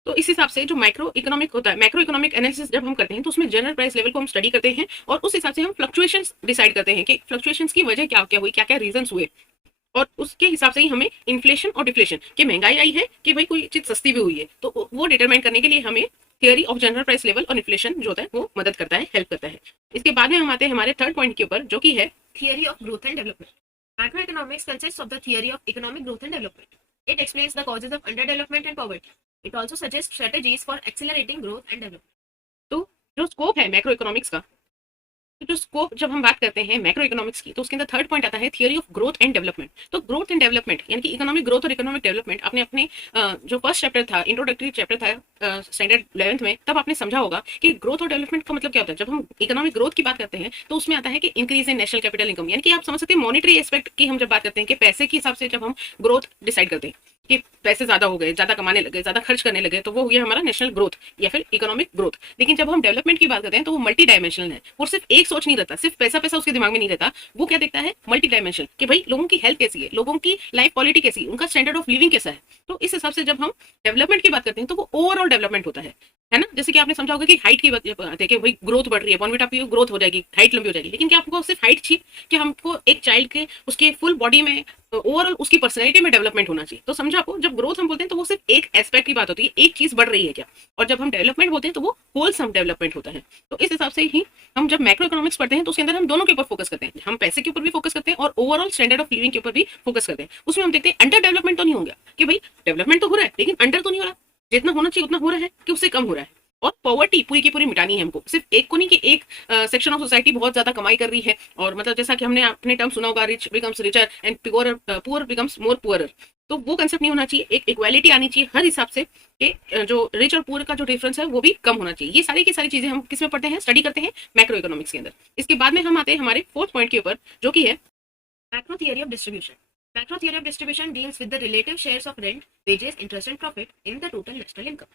तो इस हिसाब से जो माइक्रो इकोनॉमिक होता है, मैक्रो इकोनॉमिक एनालिसिस जब हम करते हैं, तो उसमें जनरल प्राइस लेवल को हम स्टडी करते हैं, और उस हिसाब से हम फ्लक्चुएशंस डिसाइड करते हैं कि फ्लक्चुएशंस की वजह क्या क्या हुई, क्या क्या रीजंस हुए, और उसके हिसाब से ही हमें इन्फ्लेशन और डिफ्लेशन, कि महंगाई आई है कि भाई कोई चीज सस्ती भी हुई है, तो वो डिटरमाइन करने के लिए हमें theory of general price level और इन्फ्लेशन जो होता है वो मदद करता है, हेल्प करता है। इसके बाद में हम आते हैं हमारे थर्ड पॉइंट के ऊपर, जो कि है Theory of growth and development. Macroeconomics consists of the theory of economic growth and development. It explains the causes of underdevelopment and poverty. It also suggests strategies for accelerating growth and development. तो जो स्कोप है मैक्रो इकोनॉमिक्स का, तो जो स्कोप जब हम बात करते हैं मैक्रो इकोनॉमिक्स की, तो उसके अंदर थर्ड पॉइंट आता है theory of growth and development. तो ग्रोथ एंड डेवलपमेंट यानी कि इकोनॉमिक ग्रोथ और इकोनॉमिक डेवलपमेंट आपने अपने जो फर्स्ट चैप्टर था, इंट्रोडक्टरी चैप्टर था स्टैंडर्ड 11th में, तब आपने समझा होगा कि ग्रोथ और डेवलपमेंट का मतलब क्या होता है। जब हम इकोनॉमिक ग्रोथ की बात करते हैं तो उसमें आता है कि increase in national capital income, यानी कि आप समझ सकते हैं मॉनिटरी एस्पेक्ट की हम जब बात करते हैं कि पैसे के हिसाब से जब हम ग्रोथ डिसाइड करते हैं कि पैसे ज्यादा हो गए, ज्यादा कमाने लगे, ज्यादा खर्च करने लगे, तो वो हो गया हमारा नेशनल ग्रोथ या फिर इकोनॉमिक ग्रोथ। लेकिन जब हम डेवलपमेंट की बात करते हैं तो वो मल्टी डायमेंशनल है, वो सिर्फ एक सोच नहीं रहता, सिर्फ पैसा पैसा उसके दिमाग में नहीं रहता, वो क्या देखता है मल्टी डायमेंशनल कि भाई लोगों की हेल्थ कैसी है, लोगों की लाइफ क्वालिटी कैसी है, उनका स्टैंडर्ड ऑफ लिविंग कैसा है। तो इस हिसाब से जब हम डेवलपमेंट की बात करते हैं तो वो ओवरऑल डेवलपमेंट होता है ना। जैसे कि आपने समझा होगा कि हाइट की बात है कि भाई ग्रोथ बढ़ रही है, बॉर्नविटा पी ग्रोथ हो जाएगी, हाइट लंबी हो जाएगी, लेकिन क्या आपको सिर्फ हाइट चाहिए कि हमको एक चाइल्ड के उसके फुल बॉडी में ओवरऑल उसकी पर्सनैलिटी में डेवलपमेंट होना चाहिए। तो समझा आपको, जब ग्रोथ हम बोलते हैं तो वो सिर्फ एक एस्पेक्ट की बात होती है, एक चीज बढ़ रही है क्या, और जब हम डेवलपमेंट बोलते हैं तो वो होलसम डेवलपमेंट होता है। तो इस हिसाब से ही हम जब मैक्रो इकोनॉमिक्स पढ़ते हैं तो उसके अंदर हम दोनों के ऊपर फोकस करते हैं, हम पैसे के ऊपर भी फोकस करते हैं और ओवरऑल स्टैंडर्ड ऑफ लिविंग के ऊपर भी फोकस करते हैं। उसमें हम देखते हैं अंडर डेवलपमेंट तो नहीं हो गया कि भाई डेवलपमेंट तो हो रहा है लेकिन अंडर तो नहीं हो रहा, जितना होना चाहिए उतना हो रहा है कि उससे कम हो रहा है। और पॉवर्टी पूरी की पूरी मिटानी है हमको, सिर्फ एक को नहीं कि एक सेक्शन ऑफ सोसाइटी बहुत ज्यादा कमाई कर रही है और मतलब जैसा कि हमने अपने टर्म सुना होगा, rich becomes richer and poor becomes more poorer. तो वो कंसेप्ट नहीं होना चाहिए, एक इक्वालिटी आनी चाहिए हर हिसाब से कि जो रिच और पुअर का जो डिफरेंस है वो भी कम होना चाहिए। ये सारी की सारी चीजें हम किस में पढ़ते हैं, स्टडी करते हैं मैक्रो इकोनॉमिक्स के अंदर। इसके बाद में हम आते हैं हमारे फोर्थ पॉइंट के ऊपर, जो कि है Macro theory of distribution. Macro theory of distribution deals with the relative shares of rent, wages, interest and profit in the total national income.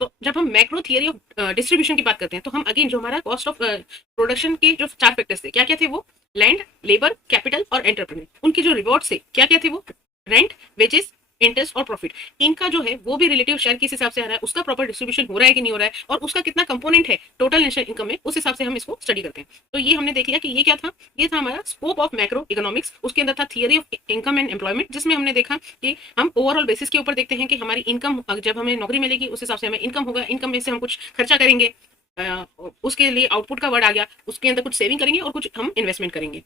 तो जब हम मैक्रो थियरी ऑफ डिस्ट्रीब्यूशन की बात करते हैं तो हम अगेन जो हमारा कॉस्ट ऑफ प्रोडक्शन के जो चार फैक्टर्स थे, क्या क्या थे वो, लैंड, लेबर, कैपिटल और एंटरप्रेन्योर, उनकी जो रिवॉर्ड्स थे क्या क्या थे वो, रेंट, वेजेस, इंटरेस्ट और प्रॉफिट, इनका जो है वो भी रिलेटिव शेयर किस हिसाब से आ रहा है, उसका प्रॉपर डिस्ट्रीब्यूशन हो रहा है कि नहीं हो रहा है, और उसका कितना कंपोनेंट है टोटल नेशनल इनकम में, उस हिसाब से हम इसको स्टडी करते हैं। तो ये हमने देख लिया कि ये क्या था, ये था हमारा स्कोप ऑफ मैक्रो इकोनॉमिक्स। उसके अंदर था theory of income and employment, जिसमें हमने देखा कि हम ओवरऑल बेसिस के ऊपर देखते हैं कि हमारी इनकम जब हमें नौकरी मिलेगी उस हिसाब से हमें इनकम होगा, इनकम में से हम कुछ खर्चा करेंगे, उसके लिए आउटपुट का वर्ड आ गया, उसके अंदर कुछ सेविंग करेंगे और कुछ हम इन्वेस्टमेंट करेंगे।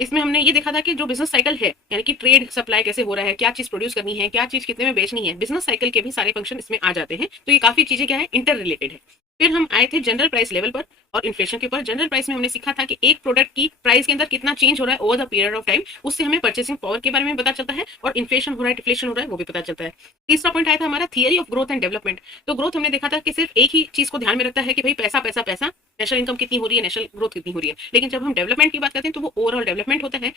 इसमें हमने ये देखा था कि जो बिजनेस साइकिल है, यानी कि ट्रेड सप्लाई कैसे हो रहा है, क्या चीज प्रोड्यूस करनी है, क्या चीज कितने में बेचनी है, बिजनेस साइकिल के भी सारे फंक्शन इसमें आ जाते हैं। तो ये काफी चीजें क्या है, इंटर रिलेटेड है। फिर हम आए थे जनरल प्राइस लेवल पर और इन्फ्लेशन के ऊपर। जनरल प्राइस में हमने सीखा था कि एक प्रोडक्ट की प्राइस के अंदर कितना चेंज हो रहा है over the period of time, उससे हमें परचेसिंग पावर के बारे में पता चलता है, और इन्फ्लेशन हो रहा है, डिफ्लेशन हो रहा है, वो भी पता चलता है। तीसरा पॉइंट आया था हमारा theory of growth and development. तो ग्रोथ हमने देखा था कि सिर्फ एक ही चीज को ध्यान में रखता है कि भाई पैसा पैसा पैसा, नेशनल इनकम कितनी हो रही है, नेशनल ग्रोथ कितनी हो रही है। लेकिन जब हम डेवलपमेंट की बात करते हैं तो वो ओवरऑल डेवलपमेंट होता है,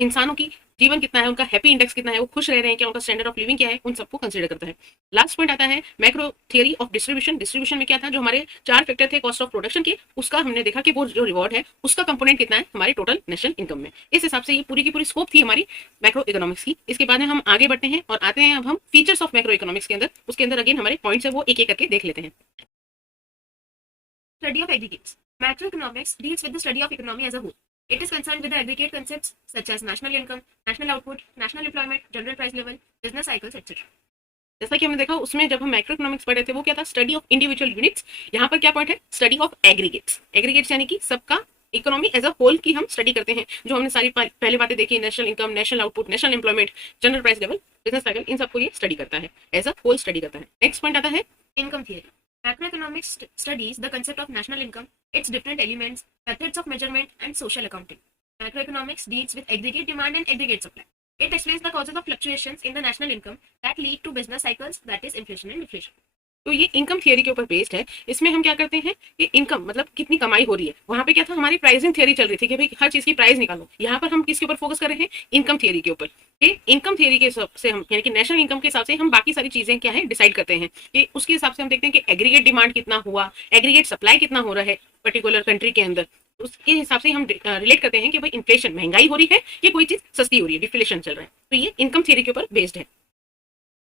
इंसानों की जीवन कितना है, उनका हैप्पी इंडेक्स कितना है, वो खुश रह रहे हैं क्या, उनका स्टैंडर्ड ऑफ लिविंग क्या है, उन सबको कंसीडर करता है। लास्ट पॉइंट आता है macro theory of distribution. Distribution में क्या था, जो हमारे चार फैक्टर थे कॉस्ट ऑफ प्रोडक्शन के, उसका हमने देखा कि वो जो रिवॉर्ड है उसका कंपोनेंट कितना है हमारे टोटल नेशनल इनकम में। इस हिसाब से ये पूरी की पूरी स्कोप थी हमारी मैक्रो इकोनॉमिक्स की। इसके बाद में हम आगे बढ़ते हैं और आते हैं अब हम फीचर्स ऑफ मैक्रो इकोनॉमिक्स के अंदर। उसके अंदर अगेन हमारे पॉइंट्स है वो एक एक करके देख लेते हैं। Study of aggregates. Macroeconomics deals with the study of economy as a whole. It is concerned with the aggregate concepts such as national income, national output, national employment, general price level, business cycles, etc. जैसा कि हमने देखा उसमें जब हम मैक्रो इकोनॉमिक्स पढ़े थे वो क्या था, स्टडी ऑफ इंडिविजुअल यूनिट्स। यहाँ पर क्या पॉइंट है, स्टडी ऑफ एग्रीगेट्स। एग्रीगेट्स यानी कि सबका इकोनॉमी एज अ होल की हम स्टडी करते हैं। जो हमने सारी पहले बातें देखी, national income, national output, national employment, general price level, business cycle, इन सबको ये स्टडी करता है, एज अ होल स्टडी करता है। नेक्स्ट पॉइंट आता है Income theory. Macroeconomics studies the concept of national income, its different elements, methods of measurement, and social accounting. Macroeconomics deals with aggregate demand and aggregate supply. It explains the causes of fluctuations in the national income that lead to business cycles, that is inflation and deflation. तो ये इनकम थियरी के ऊपर बेस्ड है। इसमें हम क्या करते हैं कि इनकम मतलब कितनी कमाई हो रही है, वहां पे क्या था हमारी प्राइसिंग थियरी चल रही थी कि भाई हर चीज की प्राइस निकालो। यहाँ पर हम किसके ऊपर फोकस कर रहे हैं, इनकम थियरी के ऊपर। कि इनकम थियरी के हिसाब से हम यानी कि नेशनल इनकम के हिसाब से हम बाकी सारी चीजें क्या है डिसाइड करते हैं कि उसके हिसाब से हम देखते हैं कि एग्रीगेट डिमांड कितना हुआ, एग्रीगेट सप्लाई कितना हो रहा है पर्टिकुलर कंट्री के अंदर। उसके हिसाब से हम रिलेट करते हैं कि भाई इन्फ्लेशन महंगाई हो रही है या कोई चीज सस्ती हो रही है, डिफ्लेशन चल रहा है। तो ये इनकम थियरी के ऊपर बेस्ड है।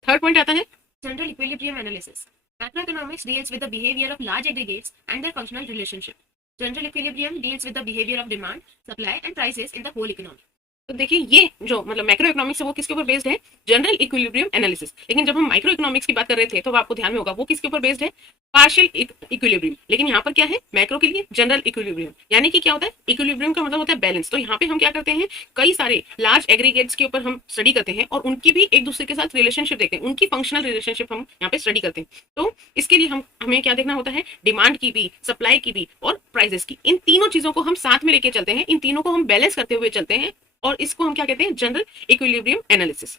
थर्ड पॉइंट आता है General equilibrium analysis. Macroeconomics deals with the behavior of large aggregates and their functional relationship. General equilibrium deals with the behavior of demand, supply, and prices in the whole economy. तो देखिए ये जो मतलब मैक्रो इकोनॉमिक्स है वो किसके ऊपर बेस्ड है, जनरल इक्विलिब्रियम एनालिसिस। लेकिन जब हम माइक्रो इकोनॉमिक्स की बात कर रहे थे तो आपको ध्यान में होगा वो किसके ऊपर बेस्ड है, पार्शियल इक्विलिब्रियम। लेकिन यहाँ पर क्या है, मैक्रो के लिए जनरल इक्विलिब्रियम, यानी कि क्या होता है, इक्विलिब्रियम का मतलब होता है बैलेंस। तो यहाँ पे हम क्या करते हैं, कई सारे लार्ज एग्रीगेट्स के ऊपर हम स्टडी करते हैं और उनकी भी एक दूसरे के साथ रिलेशनशिप देखते हैं, उनकी फंक्शनल रिलेशनशिप हम यहाँ पे स्टडी करते हैं। तो इसके लिए हमें क्या देखना होता है, डिमांड की भी, सप्लाई की भी और प्राइसेस की, इन तीनों चीजों को हम साथ में लेके चलते हैं, इन तीनों को हम बैलेंस करते हुए चलते हैं और इसको हम क्या कहते हैं, general equilibrium analysis.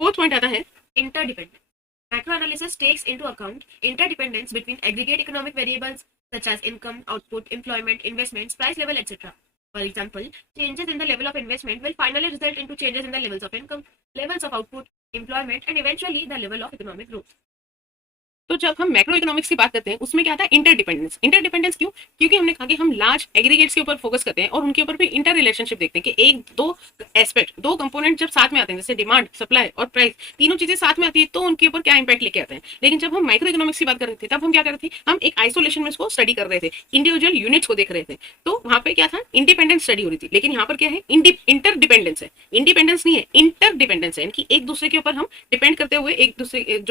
Fourth point आता है Interdependence. Macro analysis takes into account interdependence between aggregate economic variables such as income, output, employment, investments, price level, etc. For example, changes in the level of investment will finally result into changes in the levels of income, levels of output, employment, and eventually the level of economic growth. तो जब हम मैक्रो इकोनॉमिक्स की बात करते हैं उसमें क्या आता है, इंटरडिपेंडेंस। इंटरडिपेंडेंस क्यों, क्योंकि हमने कहा कि हम लार्ज एग्रीगेट्स के ऊपर फोकस करते हैं और उनके ऊपर भी इंटर रिलेशनशिप देखते हैं कि एक दो एस्पेक्ट, दो कंपोनेंट जब साथ में आते हैं, जैसे डिमांड, सप्लाई और प्राइस, तीनों चीजें साथ में आती है तो उनके ऊपर क्या इंपैक्ट लेके आते हैं। लेकिन जब हम माइक्रो इकोनॉमिक्स की बात कर रहे थे तब हम क्या कर रहे थे, हम एक आइसोलेशन में इसको स्टडी कर रहे थे, इंडिविजुअल यूनिट्स को देख रहे थे। तो वहां पे क्या था, इंडिपेंडेंस स्टडी हो रही थी। लेकिन यहाँ पर क्या है, इंटरडिपेंडेंस है, इंडिपेंडेंस नहीं है, इंटरडिपेंडेंस है, यानी कि एक दूसरे के ऊपर हम डिपेंड करते हुए एक दूसरे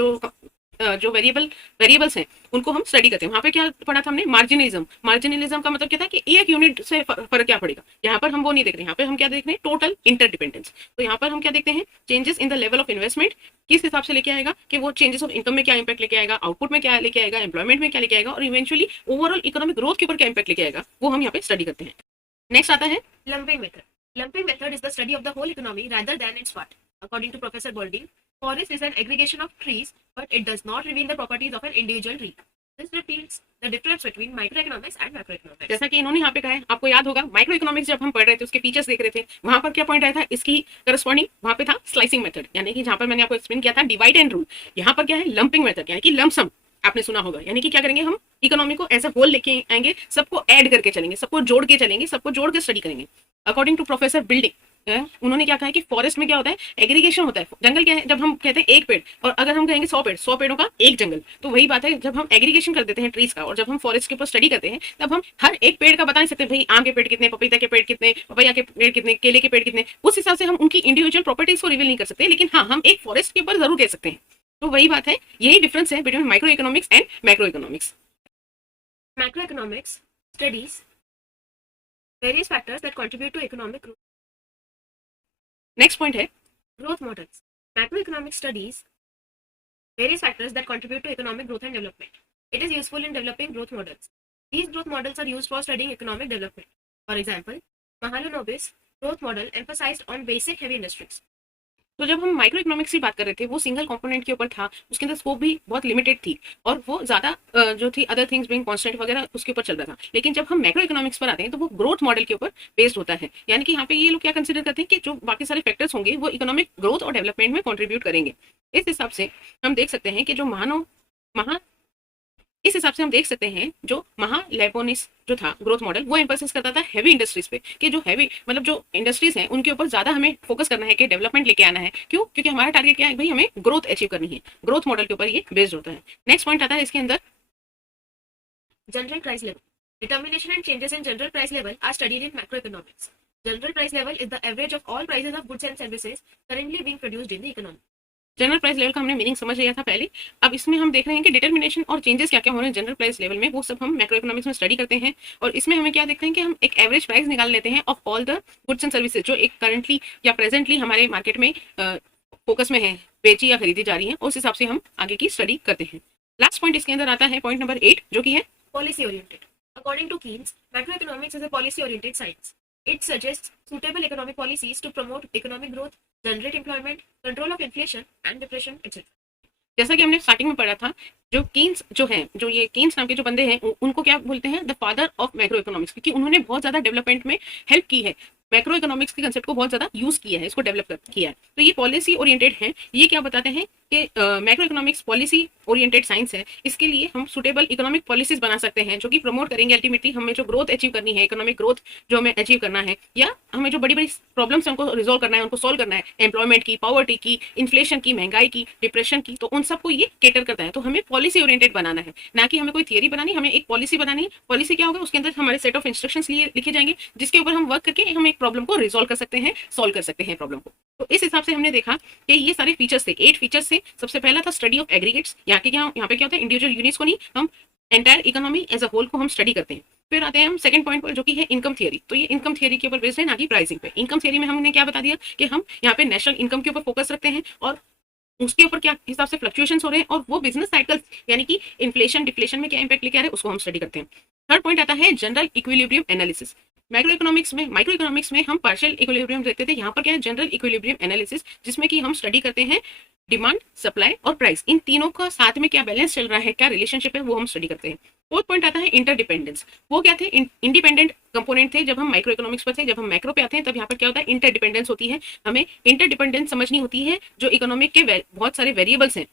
जो वेरिएबल्स हैं उनको हम स्टडी करते हैं। वहां पे क्या पढ़ा था हमने, मार्जिनलिज्म। मार्जिनलिज्म का मतलब क्या था कि एक यूनिट से फर्क क्या पड़ेगा, यहाँ पर हम वो नहीं देख रहे, यहाँ पे हम क्या देख रहे हैं, टोटल इंटरडिपेंडेंस। तो यहाँ पर हम क्या देखते हैं, changes in the level of investment किस हिसाब से लेके आएगा, कि वो चेंजेस ऑफ इनकम में क्या इंपैक्ट लेके आएगा, आउटपुट में क्या लेके आएगा, एम्प्लॉयमेंट में क्या लेके आएगा और इवेंचुअली ओवरऑल इकोनॉमिक ग्रोथ के ऊपर क्या इंपैक्ट लेके आएगा, वो हम यहाँ पे स्टडी करते हैं। नेक्स्ट आता है Lumping method. Lumping method is the study of the whole economy rather than its part. According to Professor Baldwin, forest is an aggregation of trees, but it does not reveal the properties of an individual tree. This reveals the difference between microeconomics and macroeconomics. जैसा कि इन्होंने यहाँ पे कहा है, आपको याद होगा माइक्रो इकोनॉमिक्स जब हम पढ़ रहे थे उसके फीचर्स देख रहे थे, वहां पर क्या पॉइंट आया था, इसकी करस्पॉन्डिंग वहां पे था स्लाइसिंग मेथड, यानी कि जहां पर मैंने आपको एक्सप्लेन किया था डिवाइड एंड रूल। यहाँ पर क्या है, लंपिंग मेथड, यानी कि लमसम, आपने सुना होगा, यानी कि क्या करेंगे, हम इकोनॉमी को एज अ होल लेके आएंगे, सबको ऐड करके चलेंगे, सबको जोड़ के चलेंगे, सबको जोड़ के स्टडी करेंगे। अकॉर्डिंग टू प्रोफेसर बिल्डिंग, उन्होंने क्या कहा है कि फॉरेस्ट में क्या होता है, एग्रीगेशन होता है। जंगल क्या है, जब हम कहते हैं एक पेड़ और अगर हम कहेंगे 100 पेड़, 100 पेड़ों का एक जंगल, तो वही बात है, जब हम एग्रीगेशन कर देते हैं ट्रीज का और जब हम फॉरेस्ट के ऊपर स्टडी करते हैं तब हम हर एक पेड़ का बता नहीं सकते, भाई आम के पेड़ कितने, पपीता के पेड़ कितने, पपैया के पेड़ कितने, केले के पेड़ कितने, उस हिसाब से हम उनकी इंडिविजुअल प्रॉपर्टीज को रिवील नहीं कर सकते। लेकिन हाँ, हम एक फॉरेस्ट के ऊपर जरूर कह सकते हैं। तो वही बात है, यही डिफरेंस है between micro economics and macro economics. Macroeconomics studies various factors that contribute to economic growth. Next point है Growth models. Macroeconomics studies various factors that contribute to economic growth and development. It is useful in developing growth models. These growth models are used for studying economic development. For example, Mahalanobis growth model emphasized on basic heavy industries. तो जब हम माइक्रो इकोनॉमिक्स की बात कर रहे थे वो सिंगल कंपोनेंट के ऊपर था, उसके अंदर स्कोप भी बहुत लिमिटेड थी और वो ज्यादा जो थी अदर थिंग्स बीइंग कांस्टेंट वगैरह उसके ऊपर चल रहा था। लेकिन जब हम मैक्रो इकोनॉमिक्स पर आते हैं तो वो ग्रोथ मॉडल के ऊपर बेस्ड होता है, यानी कि यहाँ पे ये लोग क्या कंसिडर करते हैं कि जो बाकी सारे फैक्टर्स होंगे वो इकोनॉमिक ग्रोथ और डेवलपमेंट में कॉन्ट्रीब्यूट करेंगे। इस हिसाब से हम देख सकते हैं कि जो इस हिसाब से हम देख सकते हैं जो महालेबोनिस जो था ग्रोथ मॉडल, वो एम्फोसिस करता था हैवी इंडस्ट्रीज पे, कि जो हैवी मतलब जो इंडस्ट्रीज हैं उनके ऊपर ज्यादा हमें फोकस करना है कि डेवलपमेंट लेके आना है। क्यों, क्योंकि हमारा टारगेट क्या है भाई, हमें ग्रोथ अचीव करनी है। ग्रोथ मॉडल के ऊपर ये बेस्ड होता है। नेक्स्ट पॉइंट आता है इसके अंदर General price level. Determination and changes in general price level are studied in macroeconomics. General price level is the average of all prices of goods and services currently being produced in the economy. General price level का हमने मीनिंग समझ लिया था पहले। अब इसमें हम देख रहे हैं कि डिटर्मिनेशन और चेंजेस क्या क्या हो रहे हैं जनरल प्राइस लेवल में, वो सब हम मैक्रो इकोनॉमिक्स में स्टडी करते हैं। और इसमें हमें क्या देखते हैं कि हम एक एवरेज प्राइस निकाल लेते हैं of all the goods and services जो एक करंटली या प्रेजेंटली हमारे मार्केट में फोकस में है, बेची या खरीदी जा रही है, उस हिसाब से हम आगे की स्टडी करते हैं। लास्ट पॉइंट इसके अंदर आता है पॉइंट नंबर 8, जो कि है Policy oriented. According to Keynes, macroeconomics is a policy oriented science. It suggests suitable economic policies to promote economic growth, generate employment, control of inflation and depression, etc. जैसा कि हमने स्टार्टिंग में पढ़ा था, जो कीन्स जो है, जो ये कीन्स नाम के जो बंदे हैं उनको क्या बोलते हैं, the father of macro economics, क्योंकि उन्होंने बहुत ज्यादा डेवलपमेंट में हेल्प की है, मैक्रो इकोनॉमिक्स के कंसेप्ट को बहुत ज्यादा यूज किया है, इसको डेवलप किया है। तो ये पॉलिसी ओरिएंटेड है। ये क्या बताते हैं कि macro economics policy oriented science है। इसके लिए हम सुटेबल इकोनॉमिक पॉलिसीज बना सकते हैं जो कि प्रमोट करेंगे अल्टीमेटली हमें जो ग्रोथ अचीव करनी है, इकोनॉमिक ग्रोथ जो हमें अचीव करना है, या हमें जो बड़ी बड़ी प्रॉब्लम्स है उनको रिजोल्व करना है, उनको सॉल्व करना है, एम्प्लॉयमेंट की, पॉवर्टी की, इन्फ्लेशन की, महंगाई की, डिप्रेशन की, तो उन सबको ये केटर करता है। तो हमें पॉलिसी ओरिएंटेड बनाना है, ना कि हमें कोई थियरी बनानी, हमें एक पॉलिसी बनानी है। पॉलिसी क्या होगा, उसके अंदर हमारे सेट ऑफ इंस्ट्रक्शंस लिखे जाएंगे, जिसके ऊपर हम वर्क करके हम एक प्रॉब्लम को रिजॉल्व कर सकते हैं, सॉल्व कर सकते हैं प्रॉब्लम को। तो इस हिसाब से हमने देखा कि ये सारे फीचर्स थे, 8 फीचर्स थे। सबसे पहला था स्टडी ऑफ एग्रीगेट्स, यहाँ पे क्या होता है, इंडिविजुअल यूनिट्स को नहीं, हम entire economy as a whole को हम स्टडी करते हैं। फिर आते हैं हम सेकंड पॉइंट पर, जो कि है इनकम थियरी। तो ये इनकम थियरी के ऊपर बेस्ड है, ना कि प्राइसिंग पे। इनकम थियरी में हमने क्या बता दिया कि हम यहाँ पे नेशनल इनकम के ऊपर फोकस रखते हैं और उसके ऊपर क्या हिसाब से फ्लक्चुएशंस हो रहे हैं और वो बिजनेस साइकिल्स यानी कि इन्फ्लेशन डिफ्लेशन में क्या इंपैक्ट लेके आ रहे हैं, उसको हम स्टडी करते हैं। थर्ड पॉइंट आता है general equilibrium analysis. Micro economics में हम पार्शियल इक्विलिब्रियम देखते थे, यहाँ पर क्या है जनरल इक्विलिब्रियम एनालिसिस, जिसमें कि हम स्टडी करते हैं डिमांड, सप्लाई और प्राइस, इन तीनों का साथ में क्या बैलेंस चल रहा है, क्या रिलेशनशिप है, वो हम स्टडी करते हैं। फोर्थ पॉइंट आता है इंटरडिपेंडेंस। वो क्या थे, इंडिपेंडेंट कंपोनेंट थे जब हम माइक्रो इकोनॉमिक्स पर थे। जब हम मैक्रो पे आते हैं तब यहाँ पर क्या होता है, इंटरडिपेंडेंस होती है। हमें इंटरडिपेंडेंस समझनी होती है, जो इकोनॉमिक के बहुत सारे वेरिएबल्स हैं,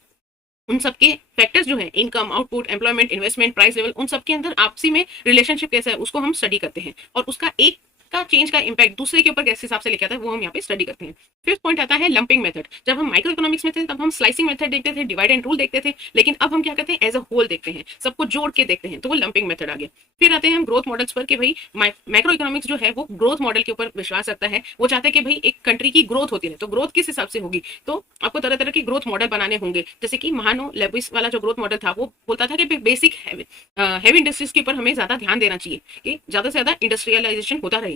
उन सबके फैक्टर्स जो है, income, output, employment, investment, price level, उन सबके अंदर आपसी में रिलेशनशिप कैसा है, उसको हम स्टडी करते हैं और उसका एक का चेंज का इंपैक्ट दूसरे के ऊपर किस हिसाब से लेके आता है, वो हम यहाँ पे स्टडी करते हैं। फिफ्थ पॉइंट आता है लंपिंग मेथड। जब हम माइक्रो इकोनॉमिक्स में थे तब हम स्लाइसिंग मेथड देखते थे, डिवाइड एंड रूल देखते थे, लेकिन अब हम क्या करते हैं, एज अ होल देखते हैं, सबको जोड़ के देखते हैं, तो वो लंपिंग मेथड आ गया। फिर आते हैं हम ग्रोथ मॉडल्स पर, कि भाई मैक्रो इकोनॉमिक्स जो है वो ग्रोथ मॉडल के ऊपर विश्वास रखता है। वो चाहते हैं कि भाई एक कंट्री की ग्रोथ होती है, तो ग्रोथ किस हिसाब से होगी, तो आपको तरह तरह के ग्रोथ मॉडल बनाने होंगे। जैसे कि महानो लेविस वाला जो ग्रोथ मॉडल था, वो बोलता था कि बेसिक हैवी इंडस्ट्रीज के ऊपर हमें ज्यादा ध्यान देना चाहिए, कि ज्यादा से ज्यादा इंडस्ट्रियलाइजेशन होता रहे।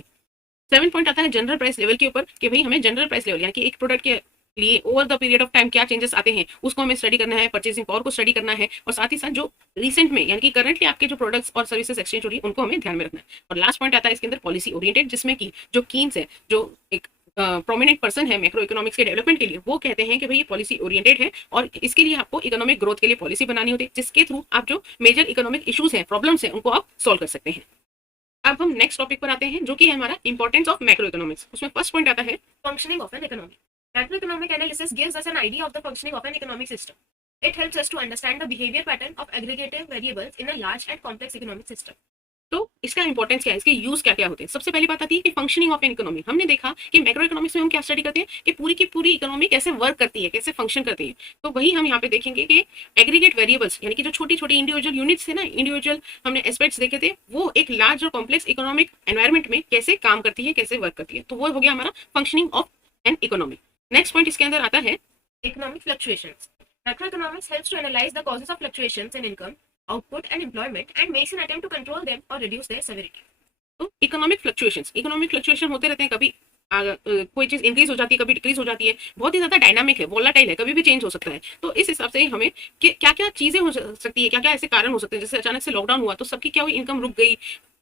7 पॉइंट आता है जनरल प्राइस लेवल के ऊपर, कि भाई हमें जनरल प्राइस लेवल यानी कि एक प्रोडक्ट के लिए over the period of time क्या चेंजेस आते हैं, उसको हमें स्टडी करना है, परचेसिंग पावर को स्टडी करना है, और साथ ही साथ जो रिसेंट में यानी कि करंटली आपके जो प्रोडक्ट्स और सर्विसेज एक्सचेंज हो रही है, उनको हमें ध्यान में रखना है। और लास्ट पॉइंट आता है इसके अंदर पॉलिसी ओरिएंटेड, जिसमें कि जो कीन्स है, जो एक प्रोमिनेंट पर्सन है मैक्रो इकोनॉमिक्स के डेवलपमेंट के लिए, वो कहते हैं कि भाई ये पॉलिसी ओरिएंटेड है और इसके लिए आपको इकोनॉमिक ग्रोथ के लिए पॉलिसी बनानी होती है, जिसके थ्रू आप जो मेजर इकोनॉमिक इशूज हैं, प्रॉब्लम्स हैं, उनको आप सॉल्व कर सकते हैं। अब हम नेक्स्ट टॉपिक पर आते हैं, जो कि है हमारा इंपॉर्टेंस ऑफ मैक्रो इकोनॉमिक्स। उसमें फर्स्ट पॉइंट आता है functioning of an economy. Macroeconomic analysis gives us an idea of the functioning of an economic system. It helps us to understand the behavior pattern of aggregative variables in a large and complex economic system. तो इसका इंपॉर्टेंस क्या है, इसके यूज क्या क्या होते हैं। सबसे पहली बात आती है कि फंक्शनिंग ऑफ एन इकोनॉमी। हमने देखा कि मैक्रो इकोनॉमिक्स में हम क्या स्टडी करते हैं, कि पूरी की पूरी इकोनॉमी कैसे वर्क करती है, कैसे फंक्शन करती है। तो वही हम यहाँ पे देखेंगे कि एग्रीगेट वेरिएबल्स यानी कि जो छोटी छोटी इंडिविजुअल यूनिट्स थे ना, इंडिविजुअल हमने एस्पेक्ट्स देखे थे, वो एक लार्ज और कॉम्प्लेक्स इकोनॉमिक एनवायरमेंट में कैसे काम करती है, कैसे वर्क करती है। तो वो हो गया हमारा functioning of an economy. Next point इसके अंदर आता है Economic fluctuations. Macroeconomics helps to analyze the causes of fluctuations in income, output, and employment and makes an attempt to control them or reduce their severity. तो इकोनॉमिक फ्लक्चुएशन होते रहते हैं, कभी कोई चीज इंक्रीज हो जाती है, कभी डिक्रीज हो जाती है, बहुत ही ज्यादा डायनामिक है, वोलाटाइल है, कभी भी चेंज हो सकता है। तो इस हिसाब से हमें क्या क्या चीजें हो सकती है, क्या क्या ऐसे कारण हो सकते हैं। जैसे अचानक से लॉकडाउन हुआ तो सबकी क्या हुई, इनकम रुक गई,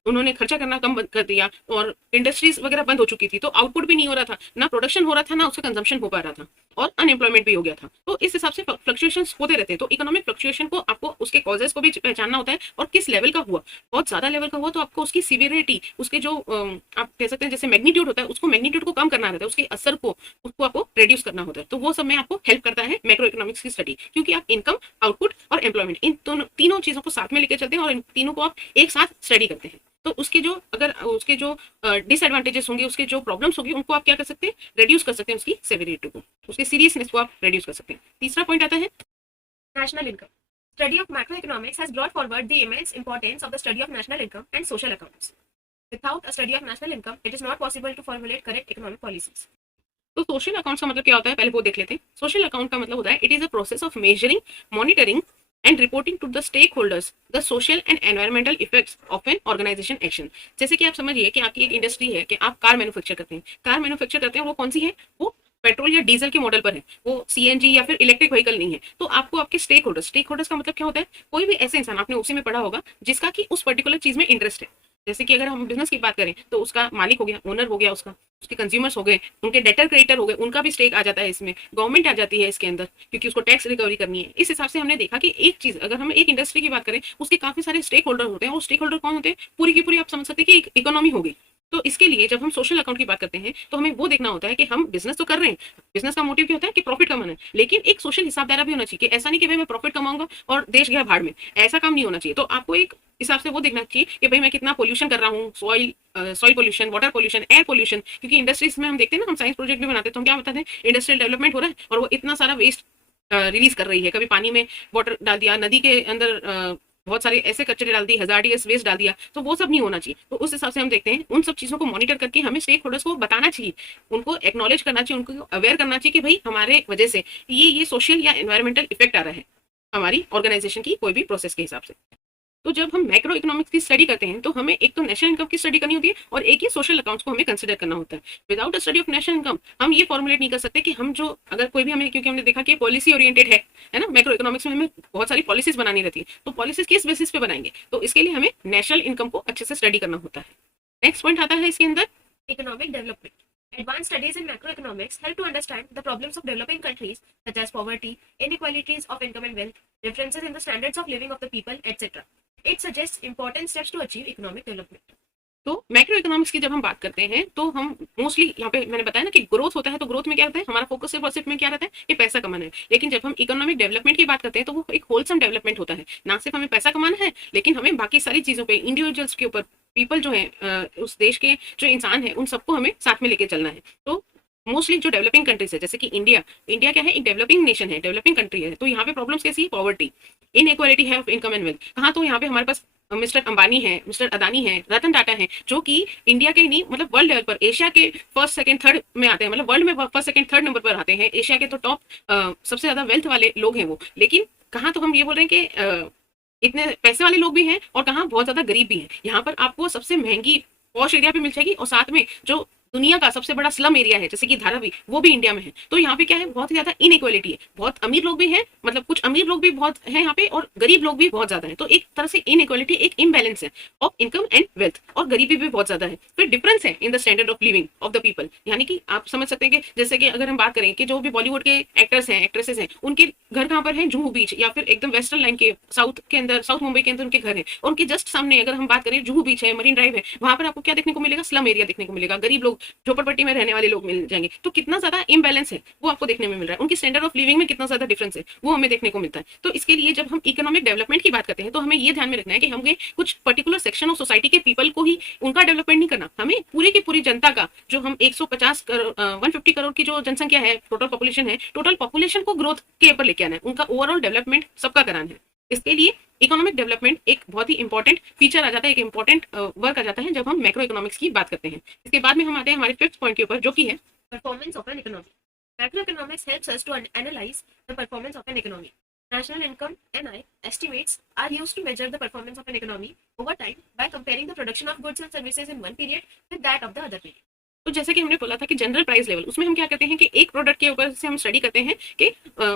उन्होंने खर्चा करना कम कर दिया और इंडस्ट्रीज वगैरह बंद हो चुकी थी, तो आउटपुट भी नहीं हो रहा था, ना प्रोडक्शन हो रहा था, ना उसका कंजम्पशन हो पा रहा था, और अनएम्प्लॉयमेंट भी हो गया था। तो इस हिसाब से फ्लक्चुएशंस होते रहते हैं। तो इकोनॉमिक फ्लक्चुएशन को आपको उसके कॉजेस को भी पहचानना होता है, और किस लेवल का हुआ। बहुत ज्यादा लेवल का हुआ तो आपको उसकी सीवियरिटी, उसके जो आप कह सकते हैं जैसे मैग्नीट्यूड होता है, उसको मैग्नीट्यूड को कम करना रहता है, उसके असर को उसको आपको रिड्यूस करना होता है। तो वो सब में आपको हेल्प करता है मैक्रो इकोनॉमिक्स की स्टडी, क्योंकि आप इनकम, आउटपुट और एम्प्लॉयमेंट, इन तीनों चीजों को साथ में लेकर चलते हैं और इन तीनों को आप एक साथ स्टडी करते हैं। तो उसके जो डिसएडवांटेजेस होंगे, उसके जो प्रॉब्लम्स होंगी, उनको आप क्या कर सकते हैं, रिड्यूस कर सकते हैं, उसकी सेवेरिटी को, उसके सीरियसनेस को आप रिड्यूस कर सकते हैं। तीसरा पॉइंट आता है National income. Study of macroeconomics has brought forward the immense importance of the study of national income and social accounts. Without a study of national income, it is not possible to formulate correct economic policies. तो सोशल अकाउंट्स का मतलब क्या होता है, पहले वो देख लेते हैं। सोशल अकाउंट का मतलब होता है, it is a process of measuring, monitoring and reporting to the stake holders the social and environmental effects of an organisation action. जैसे कि आप समझिए कि आपकी एक इंडस्ट्री है, कि आप कार मैन्युफैक्चर करते हैं। कार मैन्युफैक्चर करते हैं, वो कौन सी है, वो पेट्रोल या डीजल के मॉडल पर है, वो सीएनजी या फिर इलेक्ट्रिक व्हीकल नहीं है। तो आपको आपके स्टेक होल्डर्स का मतलब क्या होता है, कोई भी ऐसे इंसान, आपने उसी में पढ़ा होगा, जिसका कि उस पर्टिकुलर चीज में इंटरेस्ट है। जैसे कि अगर हम बिजनेस की बात करें तो उसका मालिक हो गया, ओनर हो गया, उसके कंज्यूमर्स हो गए, उनके डेटर क्रेडिटर हो गए, उनका भी स्टेक आ जाता है इसमें, गवर्नमेंट आ जाती है इसके अंदर, क्योंकि उसको टैक्स रिकवरी करनी है। इस हिसाब से हमने देखा कि एक चीज, अगर हम एक इंडस्ट्री की बात करें, उसके काफी सारे स्टेक होल्डर होते हैं, और स्टेक होल्डर कौन होते हैं, पूरी की पूरी आप समझ सकते हैं कि एक इकोनॉमी होगी। तो इसके लिए जब हम सोशल अकाउंट की बात करते हैं तो हमें वो देखना होता है कि हम बिजनेस तो कर रहे हैं, बिजनेस का मोटिव क्या होता है कि प्रॉफिट कमाना है, लेकिन एक सोशल हिसाबदारा भी होना चाहिए, कि ऐसा नहीं कि भाई मैं प्रॉफिट कमाऊंगा और देश गया भाड़ में, ऐसा काम नहीं होना चाहिए। तो आपको एक हिसाब से वो देखना चाहिए कि भाई मैं कितना पोल्यूशन कर रहा हूँ, soil pollution, water pollution, air pollution, क्योंकि इंडस्ट्रीज में हम देखते हैं ना, हम साइंस प्रोजेक्ट भी बनाते हैं, तो हम क्या बताते हैं, इंडस्ट्रियल डेवलपमेंट हो रहा है और वो इतना सारा वेस्ट रिलीज कर रही है, कभी पानी में वाटर डाल दिया, नदी के अंदर बहुत सारे ऐसे कचरे डाल दिए, हजार्डियस वेस्ट डाल दिया, तो वो सब नहीं होना चाहिए। तो उस हिसाब से हम देखते हैं उन सब चीज़ों को मॉनिटर करके हमें स्टेक होल्डर्स को बताना चाहिए, उनको एक्नॉलेज करना चाहिए, उनको अवेयर करना चाहिए कि भाई हमारे वजह से ये सोशल या एनवायरमेंटल इफेक्ट आ रहा है हमारी ऑर्गेनाइजेशन की कोई भी प्रोसेस के हिसाब से। तो जब हम मैक्रो इकोनॉमिक्स की स्टडी करते हैं तो हमें एक तो नेशनल इनकम की स्टडी करनी होती है और एक ही सोशल अकाउंट्स को हमें कंसिडर करना होता है। Without a study of national income हम ये फॉर्मुलेट नहीं कर सकते कि हम जो अगर कोई भी हमें, क्योंकि हमने देखा कि पॉलिसी ओरिएंटेड है ना, मैक्रो इकोनॉमिक्स में हमें बहुत सारी पॉलिसीज बनानी रहती है, तो पॉलिसीज किस बेसिस पे बनाएंगे, तो इसके लिए हमें नेशनल इनकम को अच्छे से स्टडी करना होता है। नेक्स्ट पॉइंट आता है इसके अंदर Economic development. Advanced studies in macroeconomics help to understand the problems of developing countries, such as poverty, inequalities of income and wealth, differences in the standards of living of the people, etc. It suggests important steps to achieve economic development. तो मैक्रो इकोनॉमिक्स की जब हम बात करते हैं तो हम मोस्टली यहाँ पे मैंने बताया ना कि ग्रोथ होता है, तो ग्रोथ में क्या रहता है, हमारा फोकस सिर्फ और सिर्फ में क्या रहता है कि पैसा कमाना है। लेकिन जब हम इकोनॉमिक डेवलपमेंट की बात करते हैं तो वो एक होलसम डेवलपमेंट होता है, ना सिर्फ हमें पैसा कमाना है लेकिन हमें बाकी सारी चीजों पे, इंडिविजुअल्स के ऊपर, पीपल जो है उस देश के जो इंसान है उन सबको हमें साथ में लेके चलना है। तो मोस्टली जो डेवलपिंग कंट्रीज है, जैसे कि इंडिया, इंडिया क्या है, एक डेवलपिंग नेशन है, डेवलपिंग कंट्री है, तो यहाँ पे प्रॉब्लम्स कैसी है, पॉवर्टी, इनइक्वालिटी है ऑफ इनकम एंड वेल्थ। कहाँ, तो यहाँ पे हमारे पास मिस्टर अंबानी है, मिस्टर अदानी है, रतन टाटा है, जो कि इंडिया के नहीं मतलब वर्ल्ड लेवल पर एशिया के फर्स्ट सेकंड थर्ड में आते हैं, मतलब वर्ल्ड में फर्स्ट सेकंड थर्ड नंबर पर आते हैं, एशिया के तो टॉप सबसे ज्यादा वेल्थ वाले लोग हैं वो। लेकिन कहाँ, तो हम ये बोल रहे हैं कि इतने पैसे वाले लोग भी हैं और कहाँ बहुत ज्यादा गरीब भी हैं। यहाँ पर आपको सबसे महंगी पॉश एरिया भी मिल जाएगी और साथ में जो दुनिया का सबसे बड़ा स्लम एरिया है जैसे कि धारावी, वो भी इंडिया में है। तो यहाँ पे क्या है, बहुत ही ज्यादा इनइक्वालिटी है, बहुत अमीर लोग भी हैं, मतलब कुछ अमीर लोग भी बहुत हैं यहाँ पे और गरीब लोग भी बहुत ज्यादा है। तो एक तरह से इनइक्वालिटी, एक इम्बैलेंस है ऑफ इनकम एंड वेल्थ, और गरीबी भी बहुत ज्यादा है। फिर डिफरेंस है in the standard of living of the people, यानी कि आप समझ सकते हैं कि जैसे कि अगर हम बात करें कि जो भी बॉलीवुड के एक्टर्स हैं, एक्ट्रेसेस हैं, उनके घर कहाँ पर है, जुहू बीच या फिर एकदम वेस्टर्न लाइन के साउथ के अंदर, साउथ मुंबई के अंदर उनके घर है, और उनके जस्ट सामने अगर हम बात करें जुहू बीच है, मरीन ड्राइव है, वहां पर आपको क्या देखने को मिलेगा, स्लम एरिया देखने को मिलेगा, गरीब लोग, झोपड़पट्टी में रहने वाले लोग मिल जाएंगे। तो कितना ज्यादा इम्बैलेंस है वो आपको देखने में मिल रहा है, उनकी स्टैंडर्ड ऑफ लिविंग में कितना ज्यादा डिफरेंस है वो हमें देखने को मिलता है। तो इसके लिए जब हम इकोनॉमिक डेवलपमेंट की बात करते हैं तो हमें ये ध्यान में रखना है कि हमें कुछ पर्टिकुलर सेक्शन ऑफ सोसाइटी के पीपल को ही उनका डेवलपमेंट नहीं करना, हमें पूरी की पूरी जनता का, जो हम 150 करोड़ 150 करोड़ की जो जनसंख्या है, टोटल पॉपुलेशन है, टोटल पॉपुलेशन को ग्रोथ के ऊपर लेके आना है, उनका ओवरऑल डेवलपमेंट सबका कराना है। इसके लिए इकोनॉमिक डेवलपमेंट एक बहुत ही इंपॉर्टेंट फीचर आ जाता है, एक इंपॉर्टेंट वर्क आ जाता है जब हम मैक्रो इकोनॉमिक्स की बात करते हैं। इसके बाद में हम आते हैं हमारे फिफ्थ पॉइंट के ऊपर, जो कि है Performance of an economy. Macroeconomics helps us to analyze the performance of an economy. National income (NI) estimates are used to measure the performance of an economy over time by comparing the production of goods and services in one period with that of the other period. तो जैसे कि हमने बोला था कि जनरल प्राइस लेवल, उसमें हम क्या करते हैं कि एक प्रोडक्ट के ऊपर से हम स्टडी करते हैं कि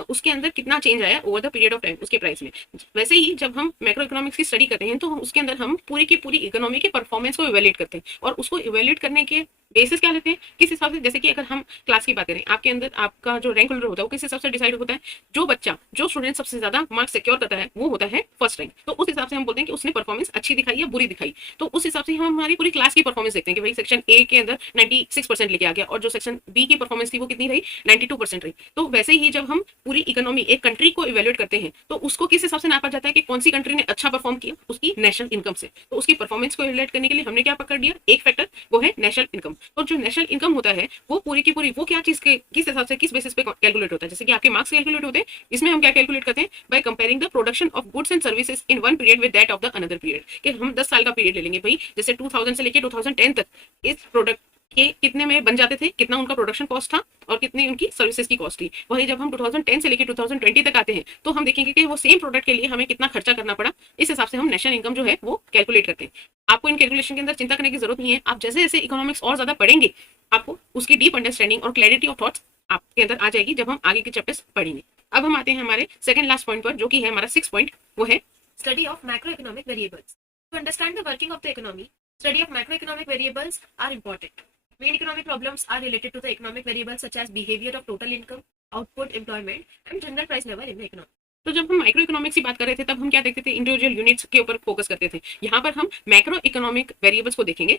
उसके अंदर कितना चेंज आया over the period of time उसके प्राइस में। वैसे ही जब हम मैक्रो इकोनॉमिक्स की स्टडी करते हैं तो उसके अंदर हम पूरी की पूरी इकोनॉमी के परफॉर्मेंस को इवेल्युएट करते हैं, और उसको इवेल्युएट करने के बेसिस क्या लेते हैं, किस हिसाब से, जैसे कि अगर हम क्लास की बात करें, आपके अंदर आपका जो रैंक होल्डर होता है वो किस हिसाब से डिसाइड होता है, जो बच्चा, जो स्टूडेंट सबसे ज्यादा मार्क्स सिक्योर करता है वो होता है फर्स्ट रैंक। तो उस हिसाब से हम बोलते हैं कि उसने परफॉर्मेंस अच्छी दिखाई या बुरी दिखाई। तो उस हिसाब से हम हमारी पूरी क्लास की परफॉर्मेंस देखते हैं कि भाई सेक्शन ए के अंदर 96% लेके आ गया और जो सेक्शन बी की परफॉर्मेंस थी वो कितनी रही, 92% रही। तो वैसे ही जब हम पूरी इकोनॉमी, एक कंट्री को इवेल्युएट करते हैं तो उसको किस हिसाब से नापा जाता है कि कौन सी कंट्री ने अच्छा परफॉर्म किया, उसकी नेशनल इनकम से। तो उसकी परफॉर्मेंस को इवेल्युएट करने के लिए हमने क्या पकड़ लिया, एक फैक्टर, वो है नेशनल इनकम। तो जो नेशनल इनकम होता है वो पूरी की पूरी, वो क्या चीज के किस हिसाब से, किस बेसिस पे कैलकुलेट होता है, जैसे कि आपके मार्क्स कैलकुलेट होते हैं, इसमें हम क्या कैलकुलेट करते हैं, by comparing the production of goods and services in one period with that of the another period. कि हम 10 साल का पीरियड ले लेंगे भाई, जैसे 2000 से लेके 2010 तक इस प्रोडक्ट के कितने में बन जाते थे, कितना उनका प्रोडक्शन कॉस्ट था और कितनी उनकी सर्विसेज की कॉस्ट थी। वही जब हम 2010 से लेके 2020 तक आते हैं तो हम देखेंगे कि वो सेम प्रोडक्ट के लिए हमें कितना खर्चा करना पड़ा। इस हिसाब से हम नेशनल इनकम जो है वो कैलकुलेट करते हैं। आपको इन कैलकुलेशन के अंदर चिंता करने की जरूरत नहीं है, आप जैसे जैसे इकोनॉमिक्स और ज्यादा पढ़ेंगे आपको उसकी डीप अंडरस्टैंडिंग और क्लैरिटी ऑफ थॉट्स आपके अंदर आ जाएगी जब हम आगे के चैप्टर्स पढ़ेंगे। अब हम आते हैं हमारे सेकंड लास्ट पॉइंट पर, जो कि है हमारा 6th पॉइंट, वो है Study of macroeconomic variables. To understand the working of the economy, study of macroeconomic variables are important. Main economic problems are related to the economic variables such as behavior of total income, output, employment, and general price level in the economy. तो जब हम माइक्रो इकोनॉमिक्स की बात कर रहे थे तब हम क्या देखते थे, इंडिविजुअल यूनिट्स के ऊपर फोकस करते थे। यहाँ पर हम मैक्रो इकोनॉमिक वेरिएबल्स को देखेंगे।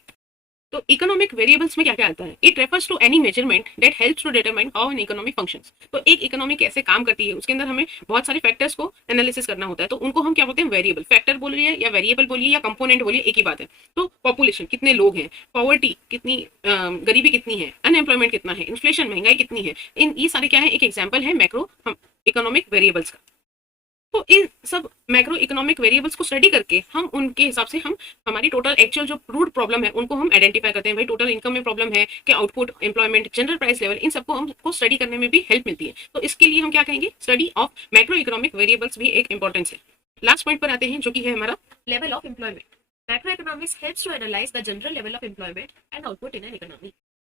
तो इकोनॉमिक वेरिएबल्स में क्या क्या आता है, it refers to any measurement that helps to determine how an economy functions. तो एक इकोनॉमी कैसे काम करती है उसके अंदर हमें बहुत सारे फैक्टर्स को एनालिसिस करना होता है, तो उनको हम क्या बोलते हैं, वेरिएबल। फैक्टर बोलिए या वेरिएबल बोलिए या कंपोनेंट बोलिए, एक ही बात है। तो पॉपुलेशन, कितने लोग हैं, पॉवर्टी कितनी, गरीबी कितनी है, अनएम्प्लॉयमेंट कितना है, इन्फ्लेशन, महंगाई कितनी है, इन ये सारे क्या है, एक एग्जाम्पल है मैक्रो इकोनॉमिक वेरिएबल्स का। तो इन सब मैक्रो इकोनॉमिक वेरिएबल्स को स्टडी करके हम उनके हिसाब से हम हमारी टोटल एक्चुअल जो रूट प्रॉब्लम है उनको हम आइडेंटिफाई करते हैं। भाई टोटल इनकम में प्रॉब्लम है कि output, employment, general price level, इन सबको हमको स्टडी करने में भी हेल्प मिलती है। तो इसके लिए हम क्या कहेंगे, study of macro economic variables भी एक इंपॉर्टेंस है। लास्ट पॉइंट पर आते हैं जो कि है हमारा Level of employment. Macroeconomics helps to analyze the general level of employment and output in an economy.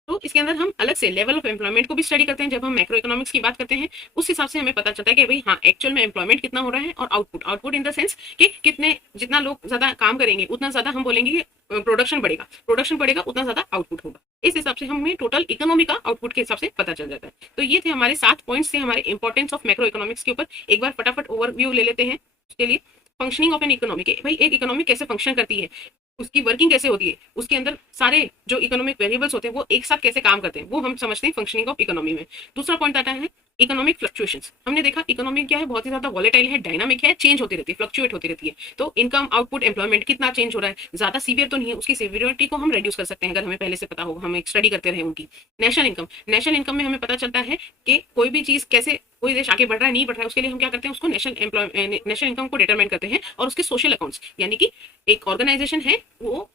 तो इसके अंदर हम अलग से लेवल ऑफ एम्प्लॉयमेंट को भी स्टडी करते हैं। जब हम मैक्रो इकोनॉमिक्स की बात करते हैं उस हिसाब से हमें पता चलता है कि भाई हाँ एक्चुअल में एम्प्लॉयमेंट कितना हो रहा है और output, output in the sense कि कितने, जितना लोग ज्यादा काम करेंगे उतना ज्यादा हम बोलेंगे कि प्रोडक्शन बढ़ेगा, प्रोडक्शन बढ़ेगा उतना ज्यादा आउटपुट होगा। इस हिसाब से हमें टोटल इकोनॉमी का आउटपुट के हिसाब से पता चल जाता है। तो ये थे हमारे 7 पॉइंट्स थे हमारे इंपॉर्टेंस ऑफ मैक्रो इकोनॉमिक्स के ऊपर। एक बार फटाफट ओवरव्यू ले लेते हैं उसके लिए। फंक्शनिंग ऑफ एन इकोनॉमी, भाई एक इकोनॉमी कैसे फंक्शन करती है, उसकी वर्किंग कैसे होती है, उसके अंदर सारे जो इकोनॉमिक वेरिएबल्स होते हैं वो एक साथ कैसे काम करते हैं, वो हम समझते हैं फंक्शनिंग ऑफ इकोनॉमी में। दूसरा पॉइंट आता है इकोनॉमिक फ्लक्चुएशंस। हमने देखा इकोनॉमी क्या है, बहुत ही ज्यादा वॉलेटाइल है, डायनामिक है, चेंज होती रहती है, फ्लक्चुएट होती रहती है। तो इनकम, आउटपुट, एम्प्लॉयमेंट कितना चेंज हो रहा है, ज्यादा सीवियर तो नहीं है, उसकी सीवियरिटी को हम रिड्यूस कर सकते हैं अगर हमें पहले से पता हो, हम एक स्टडी करते रहे उनकी। नेशनल इनकम, नेशनल इनकम में हमें पता चलता है कि कोई भी चीज कैसे, कोई देश आगे बढ़ रहा है नहीं बढ़ रहा है, उसके लिए हम क्या करते हैं, उसको नेशनल इनकम को डिटरमाइन करते हैं। और उसके सोशल अकाउंट्स, यानी कि एक ऑर्गेनाइजेशन है वो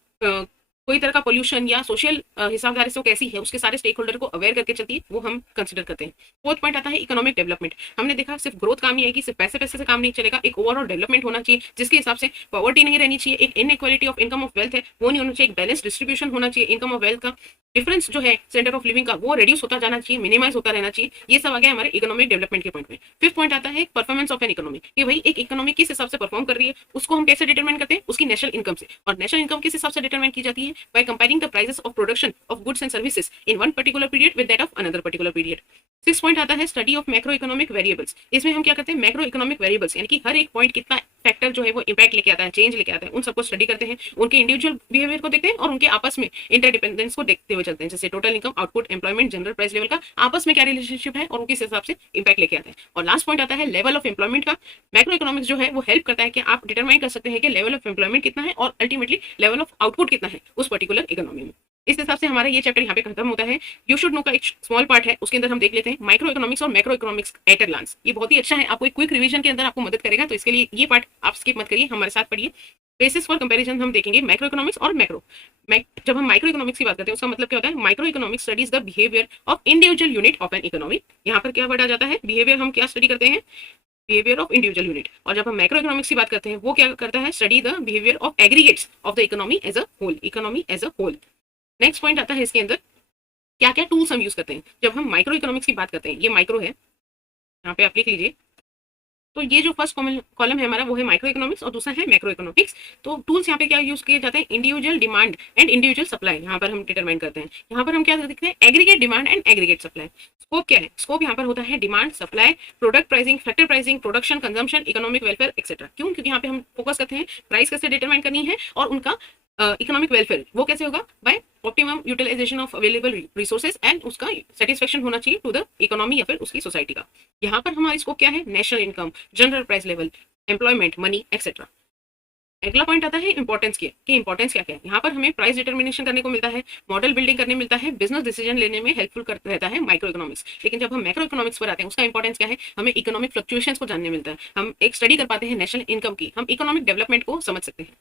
कोई तरह का पोल्यूशन या सोशल हिसाबदारी से कैसी है, उसके सारे स्टेक होल्डर को अवेयर करके चलती है, वो हम कंसिडर करते हैं। फोर्थ पॉइंट आता है इकोनॉमिक डेवलपमेंट। हमने देखा सिर्फ ग्रोथ काम नहीं आएगी, सिर्फ पैसे पैसे से काम नहीं चलेगा, एक ओवरऑल डेवलपमेंट होना चाहिए जिसके हिसाब से पॉवर्टी नहीं रहनी चाहिए, एक inequality of income of wealth है वो नहीं होना चाहिए, एक बैलेंस डिस्ट्रीब्यूशन होना चाहिए, इनकम ऑफ वेल्थ का डिफरेंस जो है स्टैंडर्ड ऑफ लिविंग का वो रिड्यूस होता जाना चाहिए, मिनिमाइज होता रहना चाहिए। ये सब आ गया हमारे इकोनॉमिक डेवलपमेंट के पॉइंट में। फिफ्थ पॉइंट आता है परफॉर्मेंस ऑफ एन इकोनॉमी, कि भाई एक इकोनॉमी किस हिसाब से परफॉर्म कर रही है उसको हम कैसे डिटरमाइन करते हैं, उसकी नेशनल इनकम से। और नेशनल इनकम किस हिसाब से डिटरमाइन की जाती है, by comparing the prices of production of goods and services in one particular period with that of another particular period. Six point आता है study of macro economic variables. इसमें हम क्या करते हैं, मैक्रो इकोनॉमिक वेरिएबल्स यानी कि हर एक पॉइंट कितना फैक्टर जो है वो इंपैक्ट लेके आता है, चेंज लेके आता है, उन सबको स्टडी करते हैं, उनके इंडिविजुअल बिहेवियर को देखते हैं और उनके आपस में इंटरडिपेंडेंस को देखते हुए चलते हैं। जैसे total income, output, employment, general price level का आपस में क्या रिलेशनशिप है और किस हिसाब से इंपैक्ट लेके आते हैं। और लास्ट पॉइंट आता है लेवल ऑफ एम्प्लॉयमेंट का। मैक्रो इकोनॉमिक्स जो है वो हेल्प करता है कि आप डिटरमाइन कर सकते हैं कि लेवल ऑफ एम्प्लॉयमेंट कितना है और अल्टीमेटली लेवल ऑफ आउटपुट कितना है उस पर्टिकुलर इकोनॉमी में। इस हिसाब से हमारा ये चैप्टर यहाँ पे खत्म होता है। यू शुड नो का एक स्मॉल पार्ट है, उसके अंदर हम देख लेते हैं माइक्रो इकोनॉमिक्स और macro economics at a glance. ये बहुत ही अच्छा है, आपको एक क्विक रिवीजन के अंदर आपको मदद करेगा, तो इसके लिए ये पार्ट आप स्किप मत करिए, हमारे साथ पढ़िए। बेसिस फॉर कंपैरिजन हम देखेंगे मैक्रो इकोनॉमिक्स और मैक्रो। जब हम माइक्रो इकोनॉमिक्स की बात करते हैं उसका मतलब क्या होता है, micro economics studies the behaviour of individual unit of an economy. यहाँ पर क्या वर्ड आ जाता है, बिहेवियर, हम क्या स्टडी करते हैं, बिहेवियर ऑफ इंडिविजुअल यूनिट। और जब हम मैक्रो इकोनॉमिक्स की बात करते हैं वो क्या करता है, study the behaviour of aggregates of the economy as a whole, economy as a whole. Next point आता है इसके अंदर क्या क्या टूल्स हम यूज करते हैं जब हम माइक्रो इकोनॉमिक्स की बात करते हैं। ये माइक्रो है, यहाँ पे आप लिख लीजिए। तो ये जो फर्स्ट कॉलम है हमारा वो है माइक्रो इकोनॉमिक्स और दूसरा है मैक्रो इकोनॉमिक्स। तो टूल्स यहाँ पे क्या यूज किए जाते हैं, individual demand and individual supply, यहाँ पर हम डिटरमाइन करते हैं। यहाँ पर हम क्या देखते हैं, aggregate demand and aggregate supply. Scope क्या है, स्कोप यहाँ पर होता है demand, supply, product pricing, factor pricing, production, consumption, economic welfare etcetera. क्यों, क्योंकि यहाँ पे हम फोकस करते हैं प्राइस कैसे डिटरमाइन करनी है और उनका इकोनॉमिक वेलफेयर वो कैसे होगा, by optimum utilisation of available resources and उसका सेटिस्फेक्शन होना चाहिए टू द इकोनॉमी या फिर उसकी सोसाइटी का। यहाँ पर हमारी स्कोप क्या है, national income, general price level, employment, money etcetera. अगला पॉइंट आता है इंपॉर्टेंस की, कि इंपॉर्टेंस क्या है। यहाँ पर हमें प्राइस डिटर्मिनेशन करने को मिलता है, मॉडल बिल्डिंग करने मिलता है, बिजनेस डिसीजन लेने में हेल्पफुल करता रहता है माइक्रो इकोनॉमिक्स। लेकिन जब हम मैक्रो इकोनॉमिक्स पर आते हैं उसका इंपॉर्टेंस क्या है, हमें इकोनॉमिक फ्लक्चुएशंस को जानने मिलता है, हम एक स्टडी कर पाते हैं नेशनल इनकम की, हम इकोनॉमिक डेवलपमेंट को समझ सकते हैं।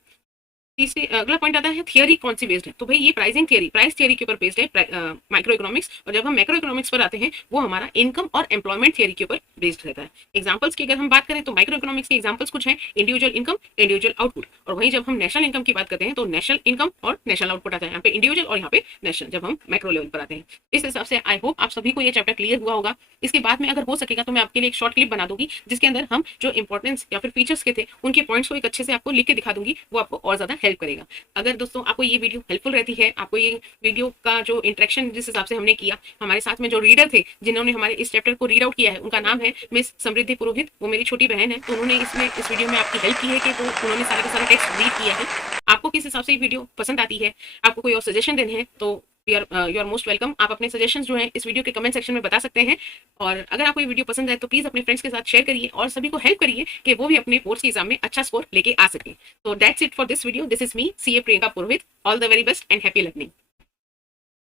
तीसरी अगला पॉइंट आता है थियरी कौन सी बेस्ड है, तो भाई ये प्राइसिंग थियरी, प्राइस थियरी के ऊपर बेस्ड है माइक्रो इकोनॉमिक्स। और जब हम मैक्रो इकोनॉमिक्स पर आते हैं वो हमारा इनकम और एम्प्लॉयमेंट थियरी के ऊपर बेस्ड रहता है। एग्जांपल्स की अगर हम बात करें तो माइक्रो इकोनॉमिक्स के एग्जांपल्स कुछ हैं, इंडिविजुअल इनकम, इंडिविजुअल आउटपुट। और वहीं जब हम नेशनल इनकम की बात करते हैं तो नेशनल इनकम और नेशनल आउटपुट आता है, यहाँ पे इंडिविजुअल और यहाँ पे नेशनल जब हम मैक्रो लेवल पर आते हैं। इस हिसाब से आई होप आप सभी को ये चैप्टर क्लियर हुआ होगा। इसके बाद में अगर हो सकेगा तो मैं आपके लिए एक शॉर्ट क्लिप बना दूंगी जिसके अंदर हम जो इंपॉर्टेंस या फिर फीचर्स के थे उनके पॉइंट्स को एक अच्छे से आपको लिख के दिखा दूंगी, वो आपको और ज्यादा हेल्प करेगा। अगर दोस्तों आपको ये वीडियो हेल्पफुल रहती है, आपको ये वीडियो का जो इंटरेक्शन जिस हिसाब से हमने किया, हमारे साथ में जो रीडर थे जिन्होंने हमारे इस चैप्टर को रीड आउट किया है उनका नाम है मिस समृद्धि पुरोहित, वो मेरी छोटी बहन है, तो उन्होंने इस वीडियो में आपकी हेल्प की है कि तो उन्होंने सारा का सारा टेक्स्ट रीड किया है। आपको किस हिसाब से ये वीडियो पसंद आती है, आपको कोई और सजेशन देने हैं तो यू आर मोस्ट वेलकम। आप अपने सजेशंस जो हैं इस वीडियो के कमेंट सेक्शन में बता सकते हैं। और अगर आपको ये वीडियो पसंद आए तो प्लीज अपने फ्रेंड्स के साथ शेयर करिए और सभी को हेल्प करिए कि वो भी अपने बोर्ड्स के एग्जाम में अच्छा स्कोर लेके आ सकें। तो that's it for this video, this is me CA Priyanka Purohit. All the very best and happy learning.